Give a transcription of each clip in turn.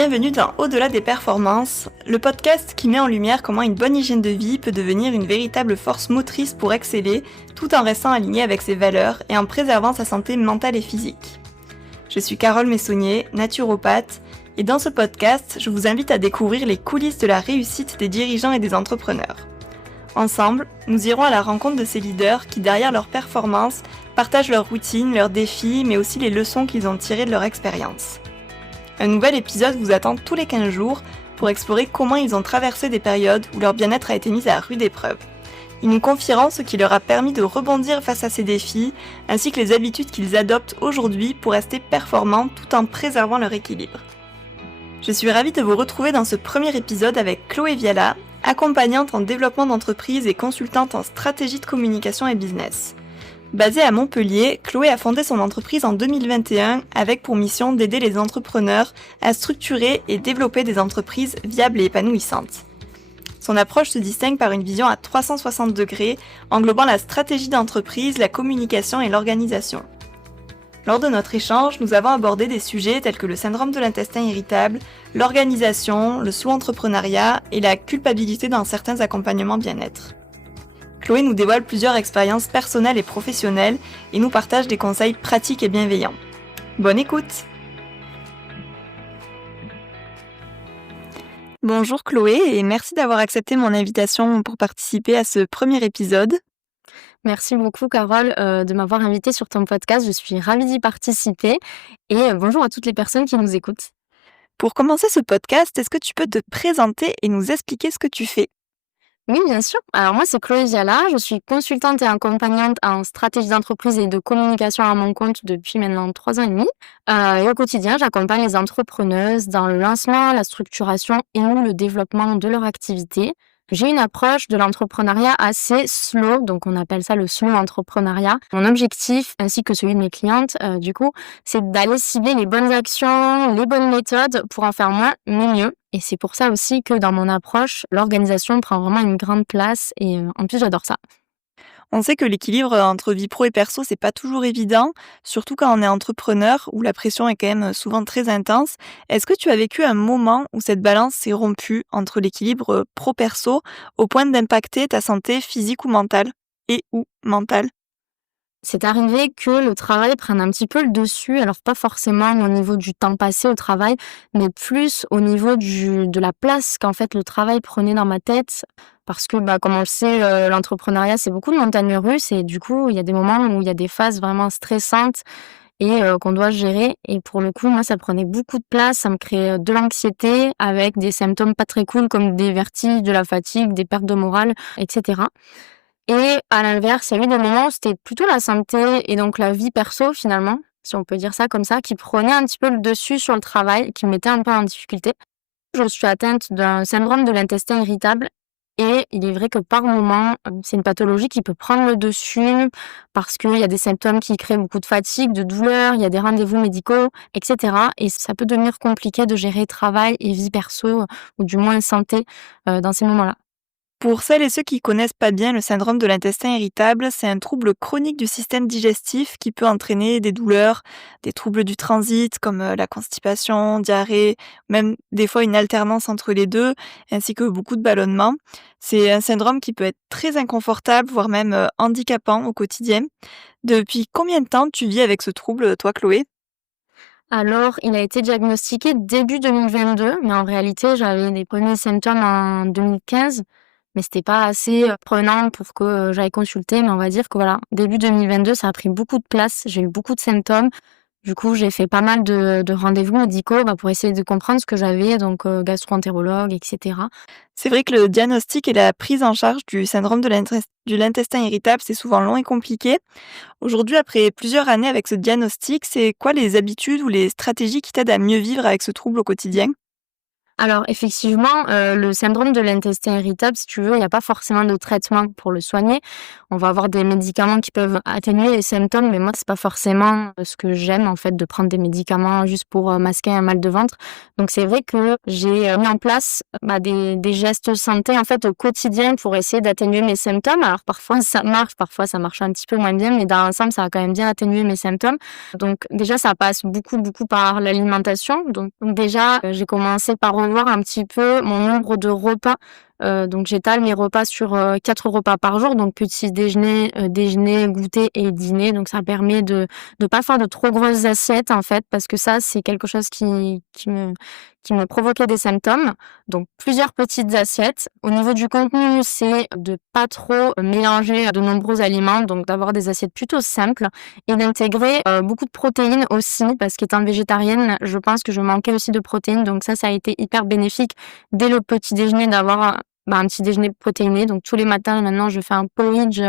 Bienvenue dans Au-delà des performances, le podcast qui met en lumière comment une bonne hygiène de vie peut devenir une véritable force motrice pour exceller tout en restant aligné avec ses valeurs et en préservant sa santé mentale et physique. Je suis Carole Messonnier, naturopathe, et dans ce podcast, je vous invite à découvrir les coulisses de la réussite des dirigeants et des entrepreneurs. Ensemble, nous irons à la rencontre de ces leaders qui, derrière leurs performances, partagent leurs routines, leurs défis, mais aussi les leçons qu'ils ont tirées de leur expérience. Un nouvel épisode vous attend tous les 15 jours pour explorer comment ils ont traversé des périodes où leur bien-être a été mis à rude épreuve. Ils nous confieront ce qui leur a permis de rebondir face à ces défis, ainsi que les habitudes qu'ils adoptent aujourd'hui pour rester performants tout en préservant leur équilibre. Je suis ravie de vous retrouver dans ce premier épisode avec Chloé Viala, accompagnante en développement d'entreprise et consultante en stratégie de communication et business. Basée à Montpellier, Chloé a fondé son entreprise en 2021 avec pour mission d'aider les entrepreneurs à structurer et développer des entreprises viables et épanouissantes. Son approche se distingue par une vision à 360 degrés, englobant la stratégie d'entreprise, la communication et l'organisation. Lors de notre échange, nous avons abordé des sujets tels que le syndrome de l'intestin irritable, l'organisation, le sous-entrepreneuriat et la culpabilité dans certains accompagnements bien-être. Chloé nous dévoile plusieurs expériences personnelles et professionnelles et nous partage des conseils pratiques et bienveillants. Bonne écoute! Bonjour Chloé et merci d'avoir accepté mon invitation pour participer à ce premier épisode. Merci beaucoup Carole de m'avoir invitée sur ton podcast. Je suis ravie d'y participer et bonjour à toutes les personnes qui nous écoutent. Pour commencer ce podcast, est-ce que tu peux te présenter et nous expliquer ce que tu fais ? Oui, bien sûr. Alors moi, c'est Chloé Viala. Je suis consultante et accompagnante en stratégie d'entreprise et de communication à mon compte depuis maintenant 3 ans et demi. Et au quotidien, j'accompagne les entrepreneuses dans le lancement, la structuration et ou le développement de leur activité. J'ai une approche de l'entrepreneuriat assez slow, donc on appelle ça le slow entrepreneuriat. Mon objectif, ainsi que celui de mes clientes, c'est d'aller cibler les bonnes actions, les bonnes méthodes pour en faire moins, mais mieux. Et c'est pour ça aussi que dans mon approche, l'organisation prend vraiment une grande place et en plus, j'adore ça. On sait que l'équilibre entre vie pro et perso, c'est pas toujours évident, surtout quand on est entrepreneur où la pression est quand même souvent très intense. Est-ce que tu as vécu un moment où cette balance s'est rompue entre l'équilibre pro-perso au point d'impacter ta santé physique ou mentale et ou mentale? C'est arrivé que le travail prenne un petit peu le dessus, alors pas forcément au niveau du temps passé au travail, mais plus au niveau de la place qu'en fait le travail prenait dans ma tête. Parce que, comme on le sait, l'entrepreneuriat, c'est beaucoup de montagnes russes et du coup, il y a des moments où il y a des phases vraiment stressantes et qu'on doit gérer. Et pour le coup, moi, ça prenait beaucoup de place, ça me créait de l'anxiété avec des symptômes pas très cool comme des vertiges, de la fatigue, des pertes de morale, etc. Et à l'inverse, il y a eu des moments où c'était plutôt la santé et donc la vie perso finalement, si on peut dire ça comme ça, qui prenait un petit peu le dessus sur le travail, qui me mettait un peu en difficulté. Je suis atteinte d'un syndrome de l'intestin irritable et il est vrai que par moment, c'est une pathologie qui peut prendre le dessus parce qu'il y a des symptômes qui créent beaucoup de fatigue, de douleur, il y a des rendez-vous médicaux, etc. Et ça peut devenir compliqué de gérer travail et vie perso, ou du moins santé, dans ces moments-là. Pour celles et ceux qui connaissent pas bien le syndrome de l'intestin irritable, c'est un trouble chronique du système digestif qui peut entraîner des douleurs, des troubles du transit comme la constipation, diarrhée, même des fois une alternance entre les deux, ainsi que beaucoup de ballonnements. C'est un syndrome qui peut être très inconfortable, voire même handicapant au quotidien. Depuis combien de temps tu vis avec ce trouble, toi, Chloé? Alors, il a été diagnostiqué début 2022, mais en réalité, j'avais des premiers symptômes en 2015, mais c'était pas assez, prenant pour que, j'aille consulter. Mais on va dire que voilà, début 2022, ça a pris beaucoup de place. J'ai eu beaucoup de symptômes. Du coup, j'ai fait pas mal de rendez-vous médicaux, pour essayer de comprendre ce que j'avais, donc gastro-entérologue et cetera. C'est vrai que le diagnostic et la prise en charge du syndrome de l'intestin irritable, c'est souvent long et compliqué. Aujourd'hui, après plusieurs années avec ce diagnostic, c'est quoi les habitudes ou les stratégies qui t'aident à mieux vivre avec ce trouble au quotidien? Alors effectivement, le syndrome de l'intestin irritable, si tu veux, il y a pas forcément de traitement pour le soigner. On va avoir des médicaments qui peuvent atténuer les symptômes, mais moi, c'est pas forcément, ce que j'aime, en fait, de prendre des médicaments juste pour, masquer un mal de ventre. Donc c'est vrai que j'ai, mis en place, des gestes santé, en fait, au quotidien pour essayer d'atténuer mes symptômes. Alors parfois ça marche, parfois ça marche un petit peu moins bien, mais dans l'ensemble, ça a quand même bien atténué mes symptômes. Donc déjà, ça passe beaucoup, beaucoup par l'alimentation. Donc déjà, j'ai commencé par revoir un petit peu mon nombre de repas. Donc j'étale mes repas sur, 4 repas par jour, donc petit déjeuner, déjeuner, goûter et dîner. Donc ça permet de pas faire de trop grosses assiettes, en fait, parce que ça, c'est quelque chose qui me provoquait des symptômes. Donc plusieurs petites assiettes. Au niveau du contenu, c'est de pas trop mélanger de nombreux aliments, donc d'avoir des assiettes plutôt simples et d'intégrer, beaucoup de protéines aussi parce qu'étant végétarienne, je pense que je manquais aussi de protéines, donc ça a été hyper bénéfique dès le petit déjeuner d'avoir, un petit déjeuner protéiné. Donc tous les matins maintenant je fais un porridge,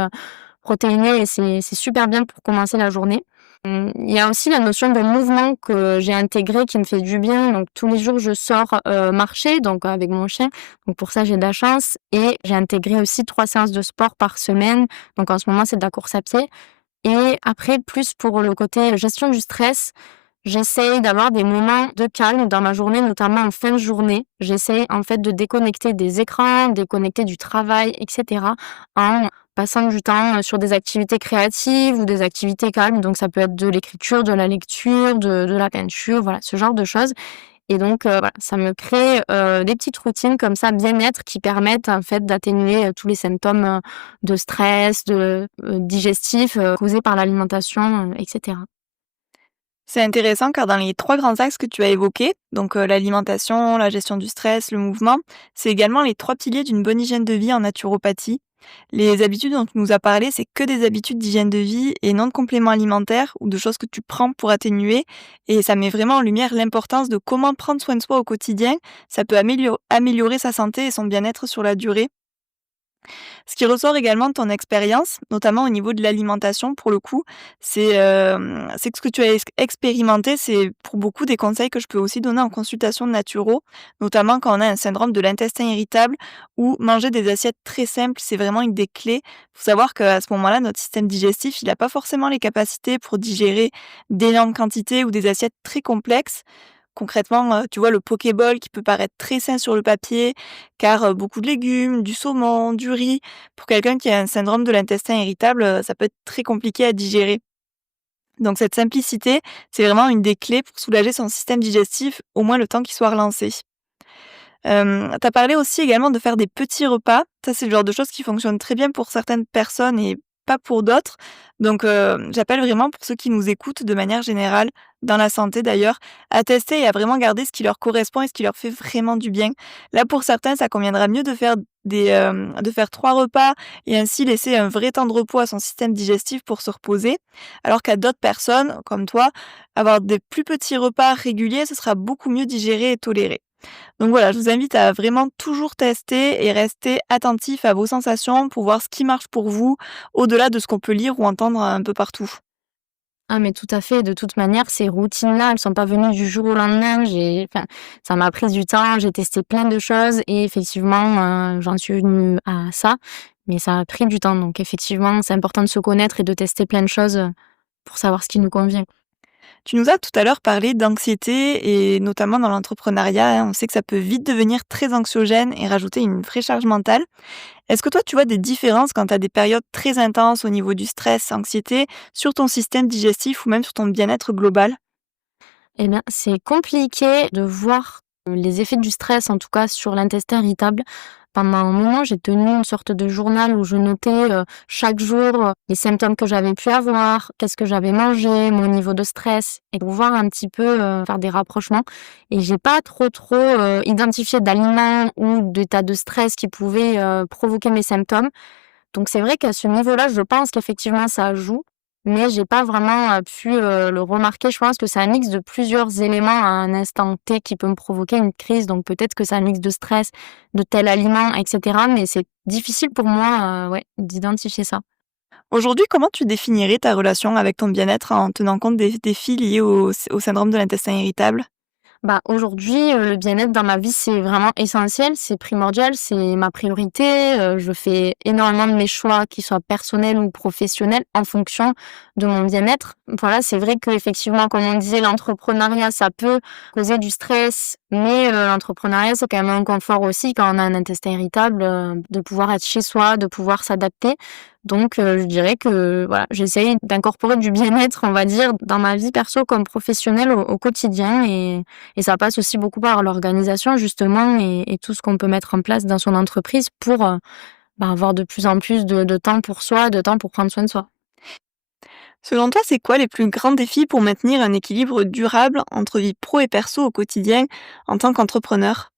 protéiné et c'est super bien pour commencer la journée. Il y a aussi la notion de mouvement que j'ai intégrée qui me fait du bien. Donc tous les jours je sors, marcher donc avec mon chien. Donc pour ça j'ai de la chance et j'ai intégré aussi 3 séances de sport par semaine. Donc en ce moment c'est de la course à pied. Et après, plus pour le côté gestion du stress, j'essaye d'avoir des moments de calme dans ma journée, notamment en fin de journée. J'essaye en fait de déconnecter des écrans, déconnecter du travail, et cetera, en passant du temps, sur des activités créatives ou des activités calmes. Donc ça peut être de l'écriture, de la lecture, de la peinture, voilà, ce genre de choses. Et donc, voilà, ça me crée, des petites routines comme ça, bien-être, qui permettent en fait d'atténuer, tous les symptômes, de stress, digestifs, causés par l'alimentation, et cetera. C'est intéressant car dans les 3 grands axes que tu as évoqués, donc l'alimentation, la gestion du stress, le mouvement, c'est également les 3 piliers d'une bonne hygiène de vie en naturopathie. Les habitudes dont tu nous as parlé, c'est que des habitudes d'hygiène de vie et non de compléments alimentaires ou de choses que tu prends pour atténuer, et ça met vraiment en lumière l'importance de comment prendre soin de soi au quotidien. Ça peut améliorer sa santé et son bien-être sur la durée. Ce qui ressort également de ton expérience, notamment au niveau de l'alimentation pour le coup, c'est que ce que tu as expérimenté, c'est pour beaucoup des conseils que je peux aussi donner en consultation de naturo, notamment quand on a un syndrome de l'intestin irritable ou manger des assiettes très simples, c'est vraiment une des clés. Il faut savoir qu'à ce moment-là, notre système digestif, il a pas forcément les capacités pour digérer d'énormes quantités ou des assiettes très complexes. Concrètement, tu vois, le pokéball qui peut paraître très sain sur le papier, car, beaucoup de légumes, du saumon, du riz, pour quelqu'un qui a un syndrome de l'intestin irritable, ça peut être très compliqué à digérer. Donc cette simplicité, c'est vraiment une des clés pour soulager son système digestif, au moins le temps qu'il soit relancé. Tu as parlé aussi également de faire des petits repas. Ça, c'est le genre de choses qui fonctionnent très bien pour certaines personnes et pas pour d'autres. Donc, j'appelle vraiment pour ceux qui nous écoutent de manière générale, dans la santé d'ailleurs, à tester et à vraiment garder ce qui leur correspond et ce qui leur fait vraiment du bien. Là, pour certains, ça conviendra mieux de faire 3 repas et ainsi laisser un vrai temps de repos à son système digestif pour se reposer. Alors qu'à d'autres personnes, comme toi, avoir des plus petits repas réguliers, ce sera beaucoup mieux digéré et toléré. Donc voilà, je vous invite à vraiment toujours tester et rester attentif à vos sensations pour voir ce qui marche pour vous, au-delà de ce qu'on peut lire ou entendre un peu partout. Ah mais tout à fait, de toute manière, ces routines-là, elles sont pas venues du jour au lendemain. Ça m'a pris du temps, j'ai testé plein de choses et effectivement, j'en suis venue à ça, mais ça a pris du temps. Donc effectivement, c'est important de se connaître et de tester plein de choses, pour savoir ce qui nous convient. Tu nous as tout à l'heure parlé d'anxiété et notamment dans l'entrepreneuriat, hein, on sait que ça peut vite devenir très anxiogène et rajouter une vraie charge mentale. Est-ce que toi, tu vois des différences quand tu as des périodes très intenses au niveau du stress, anxiété, sur ton système digestif ou même sur ton bien-être global? Eh bien, c'est compliqué de voir, les effets du stress, en tout cas sur l'intestin irritable. Pendant un moment, j'ai tenu une sorte de journal où je notais, chaque jour, les symptômes que j'avais pu avoir, qu'est-ce que j'avais mangé, mon niveau de stress et pour voir un petit peu, faire des rapprochements et j'ai pas trop, identifié d'aliments ou d'états de stress qui pouvaient, provoquer mes symptômes. Donc c'est vrai qu'à ce niveau-là, je pense qu'effectivement ça joue, mais j'ai pas vraiment, pu, le remarquer. Je pense que c'est un mix de plusieurs éléments à un instant T qui peut me provoquer une crise, donc peut-être que c'est un mix de stress, de tel aliment et cetera, mais c'est difficile pour moi, ouais, d'identifier ça. Aujourd'hui, comment tu définirais ta relation avec ton bien-être en tenant compte des défis liés au syndrome de l'intestin irritable? Bah, aujourd'hui, le bien-être dans ma vie, c'est vraiment essentiel, c'est primordial, c'est ma priorité. Je fais énormément de mes choix, qu'ils soient personnels ou professionnels, en fonction de mon bien-être. Voilà, c'est vrai qu'effectivement, comme on disait, l'entrepreneuriat, ça peut causer du stress, mais l'entrepreneuriat, c'est quand même un confort aussi quand on a un intestin irritable, de pouvoir être chez soi, de pouvoir s'adapter. Donc je dirais que, voilà, j'essaye d'incorporer du bien-être, on va dire, dans ma vie perso comme professionnelle au quotidien et ça passe aussi beaucoup par l'organisation justement et tout ce qu'on peut mettre en place dans son entreprise pour, avoir de plus en plus de temps pour soi, de temps pour prendre soin de soi. Selon toi, c'est quoi les plus grands défis pour maintenir un équilibre durable entre vie pro et perso au quotidien en tant qu'entrepreneur?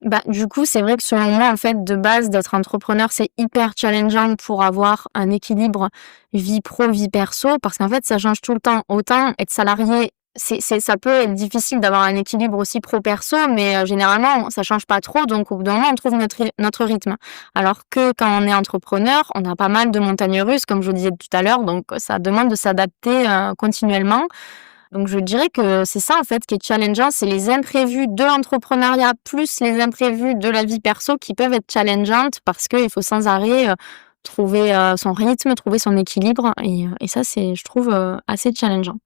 Bah, du coup, c'est vrai que selon moi, en fait, de base, d'être entrepreneur, c'est hyper challengeant pour avoir un équilibre vie pro, vie perso, parce qu'en fait, ça change tout le temps. Autant être salarié, ça peut être difficile d'avoir un équilibre aussi pro-perso, mais généralement, ça change pas trop. Donc, au bout d'un moment, on trouve notre rythme. Alors que quand on est entrepreneur, on a pas mal de montagnes russes, comme je le disais tout à l'heure. Donc, ça demande de s'adapter continuellement. Donc je dirais que c'est ça en fait qui est challengeant, c'est les imprévus de l'entrepreneuriat plus les imprévus de la vie perso qui peuvent être challengeantes parce qu'il faut sans arrêt, trouver, son rythme, trouver son équilibre et ça c'est je trouve, assez challengeant.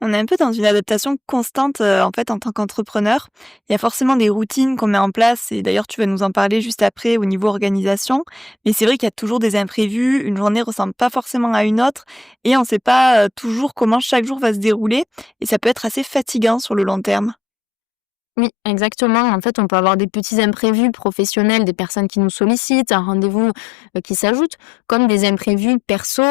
On est un peu dans une adaptation constante, en fait, en tant qu'entrepreneur. Il y a forcément des routines qu'on met en place et d'ailleurs tu vas nous en parler juste après au niveau organisation. Mais c'est vrai qu'il y a toujours des imprévus, une journée ressemble pas forcément à une autre et on ne sait pas, toujours comment chaque jour va se dérouler et ça peut être assez fatigant sur le long terme. Oui, exactement. En fait, on peut avoir des petits imprévus professionnels, des personnes qui nous sollicitent, un rendez-vous, qui s'ajoute, comme des imprévus perso,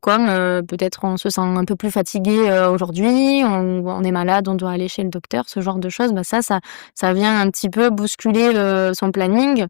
comme, peut-être on se sent un peu plus fatigué, aujourd'hui, on est malade, on doit aller chez le docteur, ce genre de choses. Bah, ça vient un petit peu bousculer, son planning.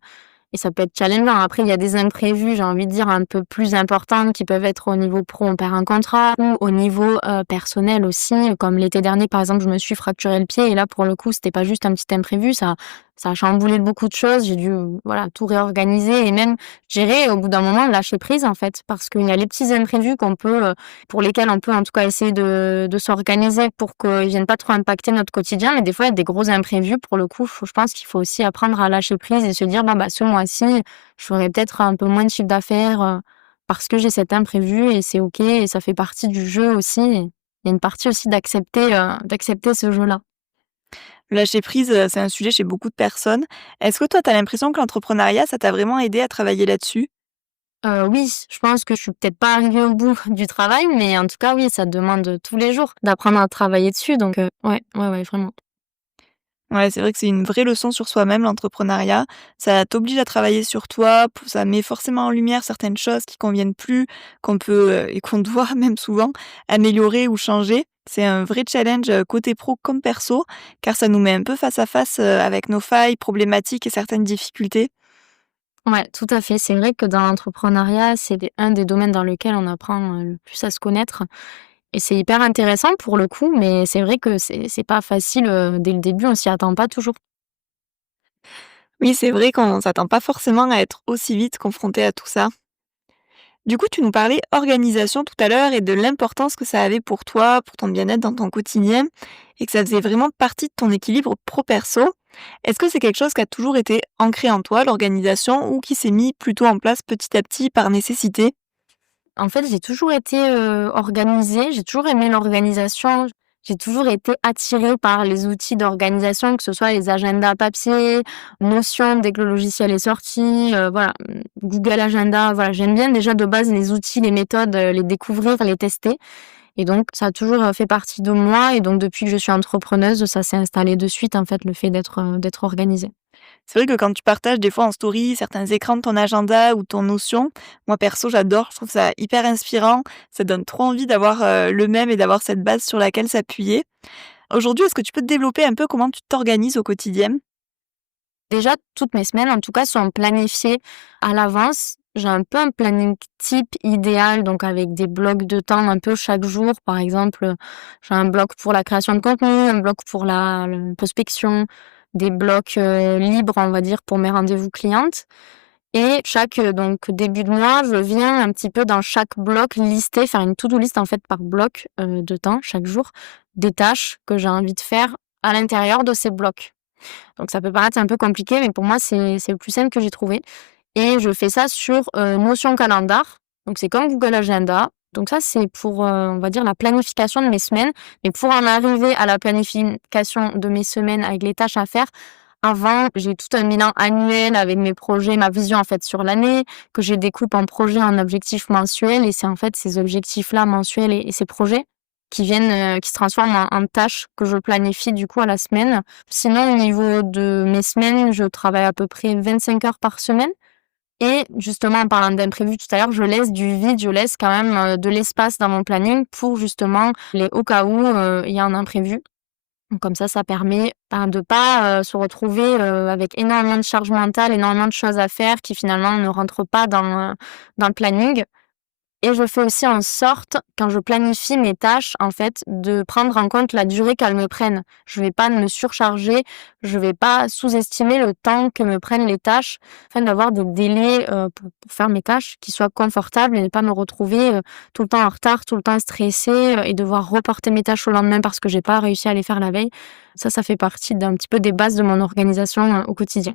Et ça peut être challengeant. Après, il y a des imprévus, j'ai envie de dire, un peu plus importants qui peuvent être au niveau pro, on perd un contrat ou au niveau, personnel aussi, comme l'été dernier, par exemple, je me suis fracturé le pied et là, pour le coup, c'était pas juste un petit imprévu, ça a chamboulé beaucoup de choses. J'ai dû, voilà, tout réorganiser et même gérer, au bout d'un moment, lâcher prise, en fait. Parce qu'il y a les petits imprévus pour lesquels on peut, en tout cas, essayer de s'organiser pour qu'ils viennent pas trop impacter notre quotidien. Mais des fois, il y a des gros imprévus. Pour le coup, je pense qu'il faut aussi apprendre à lâcher prise et se dire: «Bon, bah, ce mois-ci, je ferai peut-être un peu moins de chiffre d'affaires, parce que j'ai cet imprévu et c'est OK et ça fait partie du jeu aussi». Et il y a une partie aussi d'accepter ce jeu-là. Lâcher prise, c'est un sujet chez beaucoup de personnes. Est-ce que toi, tu as l'impression que l'entrepreneuriat, ça t'a vraiment aidé à travailler là-dessus? Oui, je pense que je suis peut-être pas arrivée au bout du travail, mais en tout cas, oui, ça demande, tous les jours d'apprendre à travailler dessus donc ouais, ouais, ouais, vraiment. Ouais, c'est vrai que c'est une vraie leçon sur soi-même, l'entrepreneuriat. Ça t'oblige à travailler sur toi, ça met forcément en lumière certaines choses qui conviennent plus, qu'on peut, et qu'on doit même souvent améliorer ou changer. C'est un vrai challenge, côté pro comme perso, car ça nous met un peu face à face, avec nos failles, problématiques et certaines difficultés. Ouais, tout à fait. C'est vrai que dans l'entrepreneuriat, un des domaines dans lequel on apprend, le plus à se connaître et c'est hyper intéressant pour le coup, mais c'est vrai que c'est pas facile, dès le début, on s'y attend pas toujours. Oui, c'est vrai qu'on s'attend pas forcément à être aussi vite confronté à tout ça. Du coup, tu nous parlais organisation tout à l'heure et de l'importance que ça avait pour toi, pour ton bien-être dans ton quotidien et que ça faisait vraiment partie de ton équilibre pro-perso. Est-ce que c'est quelque chose qui a toujours été ancré en toi, l'organisation, ou qui s'est mis plutôt en place petit à petit par nécessité? En fait, j'ai toujours été, organisée, j'ai toujours aimé l'organisation, j'ai toujours été attirée par les outils d'organisation, que ce soit les agendas papier, Notion dès que le logiciel est sorti, voilà, Google Agenda, voilà, j'aime bien déjà de base les outils, les méthodes, les découvrir, les tester et donc ça a toujours, fait partie de moi et donc depuis que je suis entrepreneuse, ça s'est installé de suite en fait, le fait d'être organisée. C'est vrai que quand tu partages des fois en story certains écrans de ton agenda ou ton Notion, moi perso j'adore, je trouve ça hyper inspirant, ça donne trop envie d'avoir le même et d'avoir cette base sur laquelle s'appuyer. Aujourd'hui, est-ce que tu peux te développer un peu comment tu t'organises au quotidien? Déjà, toutes mes semaines, en tout cas, sont planifiées à l'avance. J'ai un peu un planning type idéal, donc avec des blocs de temps un peu chaque jour. Par exemple, j'ai un bloc pour la création de contenu, un bloc pour la prospection, des blocs libres, on va dire, pour mes rendez-vous clientes. Et chaque donc début de mois, je viens un petit peu dans chaque bloc lister, faire une to-do list en fait par bloc de temps chaque jour, des tâches que j'ai envie de faire à l'intérieur de ces blocs. Donc ça peut paraître un peu compliqué, mais pour moi, c'est le plus simple que j'ai trouvé et je fais ça sur, Notion Calendar. Donc c'est comme Google Agenda. Donc ça, c'est pour, on va dire la planification de mes semaines. Mais pour en arriver à la planification de mes semaines avec les tâches à faire, avant, j'ai tout un bilan annuel avec mes projets, ma vision en fait sur l'année, que je découpe en projets, en objectifs mensuels et c'est en fait ces objectifs-là mensuels et ces projets qui se transforment en tâches que je planifie du coup à la semaine. Sinon au niveau de mes semaines, je travaille à peu près 25 heures par semaine et justement en parlant d'imprévu tout à l'heure, je laisse du vide, je laisse quand même, de l'espace dans mon planning pour justement les au cas où, il y a un imprévu. Donc comme ça permet, ben, de pas, se retrouver, avec énormément de charge mentale, énormément de choses à faire qui finalement ne rentrent pas dans le planning. Et je fais aussi en sorte, quand je planifie mes tâches, en fait, de prendre en compte la durée qu'elles me prennent. Je vais pas me surcharger, je vais pas sous-estimer le temps que me prennent les tâches, afin d'avoir des délais, pour faire mes tâches qui soient confortables et ne pas me retrouver, tout le temps en retard, tout le temps stressée, et devoir reporter mes tâches au lendemain parce que j'ai pas réussi à les faire la veille. Ça fait partie d'un petit peu des bases de mon organisation, au quotidien.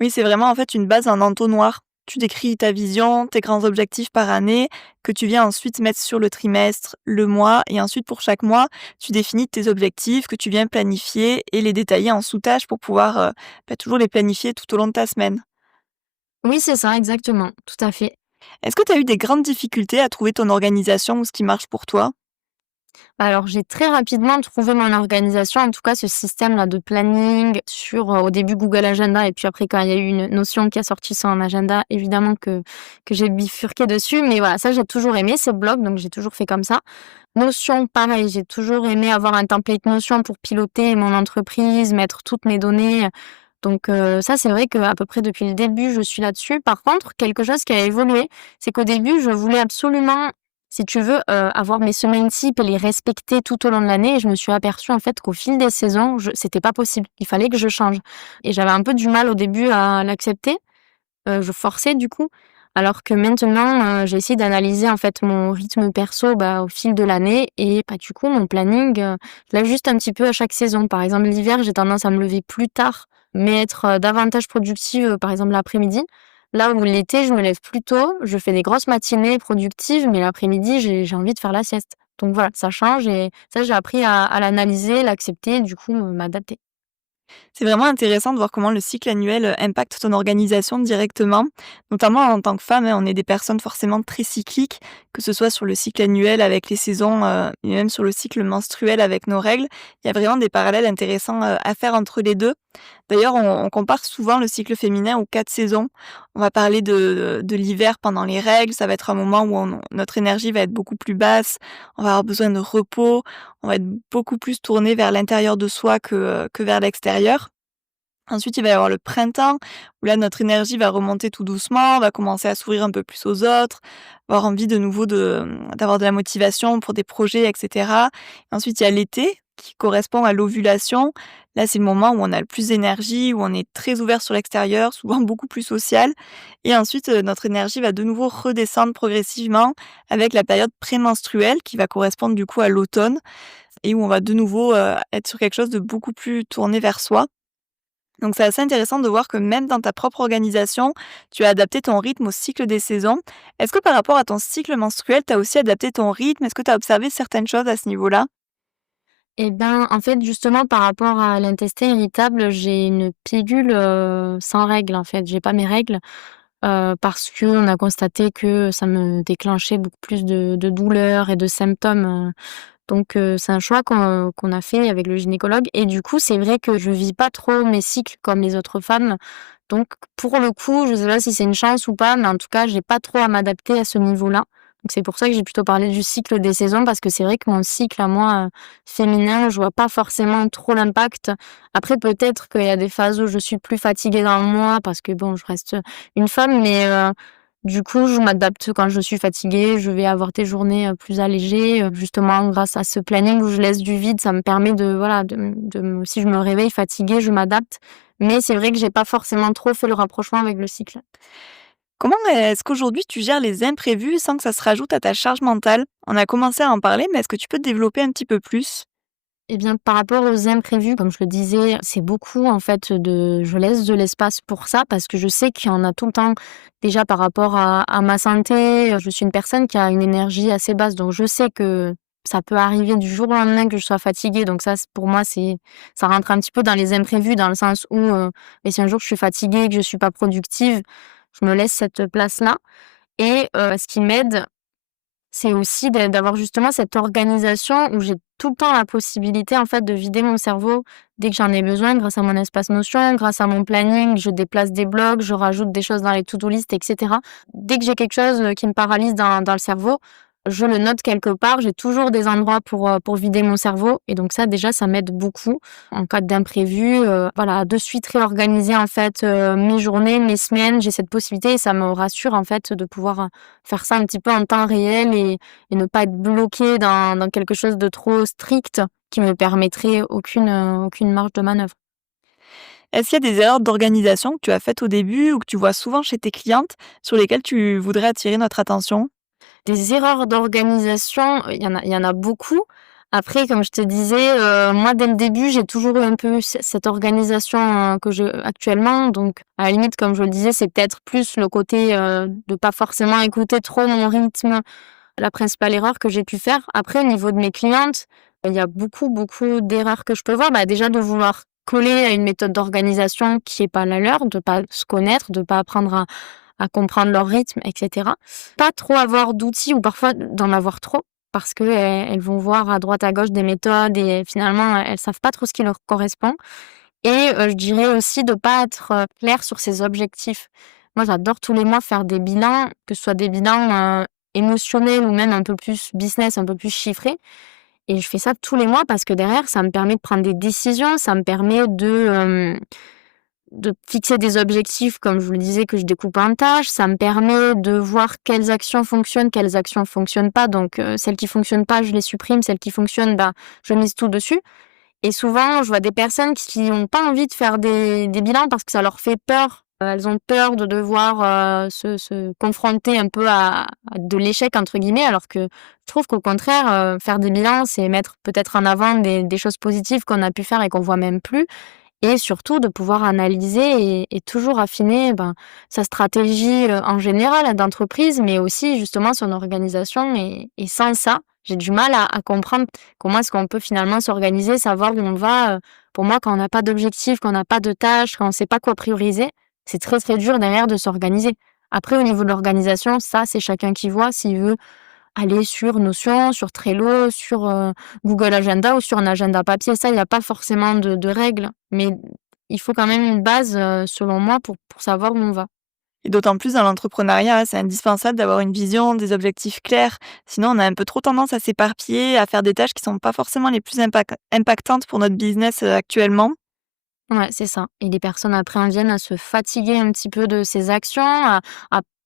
Oui, c'est vraiment en fait une base en entonnoir. Tu décris ta vision, tes grands objectifs par année, que tu viens ensuite mettre sur le trimestre, le mois, et ensuite pour chaque mois, tu définis tes objectifs que tu viens planifier et les détailler en sous-tâches pour pouvoir toujours les planifier tout au long de ta semaine. Oui, c'est ça, exactement, tout à fait. Est-ce que tu as eu des grandes difficultés à trouver ton organisation ou ce qui marche pour toi? Alors, j'ai très rapidement trouvé mon organisation, en tout cas ce système-là de planning sur, au début Google Agenda et puis après quand il y a eu une Notion qui a sorti son agenda, évidemment que j'ai bifurqué dessus. Mais voilà, ça j'ai toujours aimé ce bloc, donc j'ai toujours fait comme ça. Notion, pareil, j'ai toujours aimé avoir un template Notion pour piloter mon entreprise, mettre toutes mes données. Donc, ça c'est vrai qu'à peu près depuis le début, je suis là-dessus. Par contre, quelque chose qui a évolué, c'est qu'au début, je voulais absolument, si tu veux, avoir mes semaines types et les respecter tout au long de l'année et je me suis aperçue en fait qu'au fil des saisons, c'était pas possible. Il fallait que je change et j'avais un peu du mal au début à l'accepter, je forçais du coup. Alors que maintenant, j'ai essayé d'analyser en fait mon rythme perso, bah, au fil de l'année et bah, du coup mon planning, je l'ajuste un petit peu à chaque saison. Par exemple l'hiver, j'ai tendance à me lever plus tard, mais être, davantage productive, par exemple l'après-midi. Là où l'été, je me lève plus tôt, je fais des grosses matinées productives, mais l'après-midi, j'ai envie de faire la sieste. Donc voilà, ça change et ça j'ai appris à l'analyser, l'accepter, du coup, m'adapter. C'est vraiment intéressant de voir comment le cycle annuel, impacte ton organisation directement. Notamment en tant que femme, hein, on est des personnes forcément très cycliques, que ce soit sur le cycle annuel avec les saisons, et même sur le cycle menstruel avec nos règles. Il y a vraiment des parallèles intéressants, à faire entre les 2. D'ailleurs, on compare souvent le cycle féminin aux 4 saisons. On va parler de l'hiver pendant les règles, ça va être un moment où notre énergie va être beaucoup plus basse, on va avoir besoin de repos, on va être beaucoup plus tourné vers l'intérieur de soi que vers l'extérieur. Ensuite, il va y avoir le printemps où là, notre énergie va remonter tout doucement, on va commencer à s'ouvrir un peu plus aux autres, avoir envie de nouveau d'avoir de la motivation pour des projets et cetera. Ensuite, il y a l'été qui correspond à l'ovulation. Là, c'est le moment où on a le plus d'énergie, où on est très ouvert sur l'extérieur, souvent beaucoup plus social et ensuite, notre énergie va de nouveau redescendre progressivement avec la période prémenstruelle qui va correspondre du coup à l'automne et où on va de nouveau, être sur quelque chose de beaucoup plus tourné vers soi. Donc c'est assez intéressant de voir que même dans ta propre organisation, tu as adapté ton rythme au cycle des saisons. Est-ce que par rapport à ton cycle menstruel, tu as aussi adapté ton rythme? Est-ce que tu as observé certaines choses à ce niveau-là? Et ben, en fait, justement, par rapport à l'intestin irritable, j'ai une pilule, sans règles, en fait. J'ai pas mes règles, parce qu'on a constaté que ça me déclenchait beaucoup plus de douleurs et de symptômes. Donc c'est un choix qu'on a fait avec le gynécologue et du coup, c'est vrai que je vis pas trop mes cycles comme les autres femmes. Donc pour le coup, je sais pas si c'est une chance ou pas, mais en tout cas, j'ai pas trop à m'adapter à ce niveau-là. Donc c'est pour ça que j'ai plutôt parlé du cycle des saisons parce que c'est vrai que mon cycle à moi, féminin, je vois pas forcément trop l'impact. Après peut-être qu'il y a des phases où je suis plus fatiguée dans le mois parce que bon, je reste, une femme, mais du coup, je m'adapte quand je suis fatiguée, je vais avoir des journées, plus allégées, justement grâce à ce planning où je laisse du vide, ça me permet de voilà, de me si je me réveille fatiguée, je m'adapte. Mais c'est vrai que j'ai pas forcément trop fait le rapprochement avec le cycle. Comment est-ce qu'aujourd'hui tu gères les imprévus sans que ça se rajoute à ta charge mentale? On a commencé à en parler, mais est-ce que tu peux développer un petit peu plus? Eh bien, par rapport aux imprévus, comme je le disais, c'est beaucoup en fait je laisse de l'espace pour ça parce que je sais qu'il y en a tout le temps. Déjà par rapport à ma santé, je suis une personne qui a une énergie assez basse, donc je sais que ça peut arriver du jour au lendemain que je sois fatiguée. Donc ça, pour moi, ça rentre un petit peu dans les imprévus, dans le sens où, mais si un jour je suis fatiguée, que je suis pas productive, je me laisse cette place-là. Et ce qui m'aide, c'est aussi d'avoir justement cette organisation où j'ai tout le temps la possibilité, en fait, de vider mon cerveau dès que j'en ai besoin grâce à mon espace Notion, grâce à mon planning. Je déplace des blocs, je rajoute des choses dans les to-do list et cetera. Dès que j'ai quelque chose, qui me paralyse dans le cerveau, je le note quelque part. J'ai toujours des endroits pour vider mon cerveau et donc ça, déjà, ça m'aide beaucoup en cas d'imprévu, voilà, de suite réorganiser, en fait, mes journées, mes semaines. J'ai cette possibilité et ça me rassure, en fait, de pouvoir, faire ça un petit peu en temps réel et ne pas être bloquée dans quelque chose de trop strict qui me permettrait aucune marge de manœuvre. Est-ce qu'il y a des erreurs d'organisation que tu as faites au début ou que tu vois souvent chez tes clientes sur lesquelles tu voudrais attirer notre attention? Des erreurs d'organisation, il y en a beaucoup. Après, comme je te disais, moi, dès le début, j'ai toujours eu un peu cette organisation, que j'ai actuellement. Donc, à la limite, comme je le disais, c'est peut-être plus le côté, de pas forcément écouter trop mon rythme, la principale erreur que j'ai pu faire. Après, au niveau de mes clientes, il y a beaucoup, beaucoup d'erreurs que je peux voir. Bah, déjà de vouloir coller à une méthode d'organisation qui est pas la leur, de pas se connaître, de pas apprendre à comprendre leur rythme et cetera. Pas trop avoir d'outils ou parfois d'en avoir trop parce qu'elles vont voir à droite à gauche des méthodes et finalement, elles savent pas trop ce qui leur correspond et je dirais aussi de pas être, clair sur ses objectifs. Moi, j'adore tous les mois faire des bilans, que ce soit des bilans, émotionnels ou même un peu plus business, un peu plus chiffrés et je fais ça tous les mois parce que derrière, ça me permet de prendre des décisions, ça me permet de fixer des objectifs, comme je vous le disais, que je découpe en tâches. Ça me permet de voir quelles actions fonctionnent, quelles actions fonctionnent pas. Donc, celles qui fonctionnent pas, je les supprime. Celles qui fonctionnent, bah, je mise tout dessus. Et souvent, je vois des personnes qui ont pas envie de faire des bilans parce que ça leur fait peur. Elles ont peur de devoir, se confronter un peu à de «l'échec» entre guillemets, alors que je trouve qu'au contraire, faire des bilans, c'est mettre peut-être en avant des choses positives qu'on a pu faire et qu'on voit même plus et surtout de pouvoir analyser et toujours affiner, ben, sa stratégie, en général, hein, d'entreprise, mais aussi justement son organisation et sans ça, j'ai du mal à comprendre comment est-ce qu'on peut finalement s'organiser, savoir où on va, pour moi, quand on n'a pas d'objectif, quand on n'a pas de tâches, quand on ne sait pas quoi prioriser, c'est très, très dur derrière de s'organiser. Après au niveau de l'organisation, ça, c'est chacun qui voit s'il veut aller sur Notion, sur Trello, sur, Google Agenda ou sur un agenda papier. Ça, il y a pas forcément de règles, mais il faut quand même une base, selon moi pour savoir où on va. Et d'autant plus dans l'entrepreneuriat, c'est indispensable d'avoir une vision, des objectifs clairs. Sinon, on a un peu trop tendance à s'éparpiller, à faire des tâches qui sont pas forcément les plus impactantes pour notre business actuellement. Ouais, c'est ça et les personnes après en viennent à se fatiguer un petit peu de ces actions, à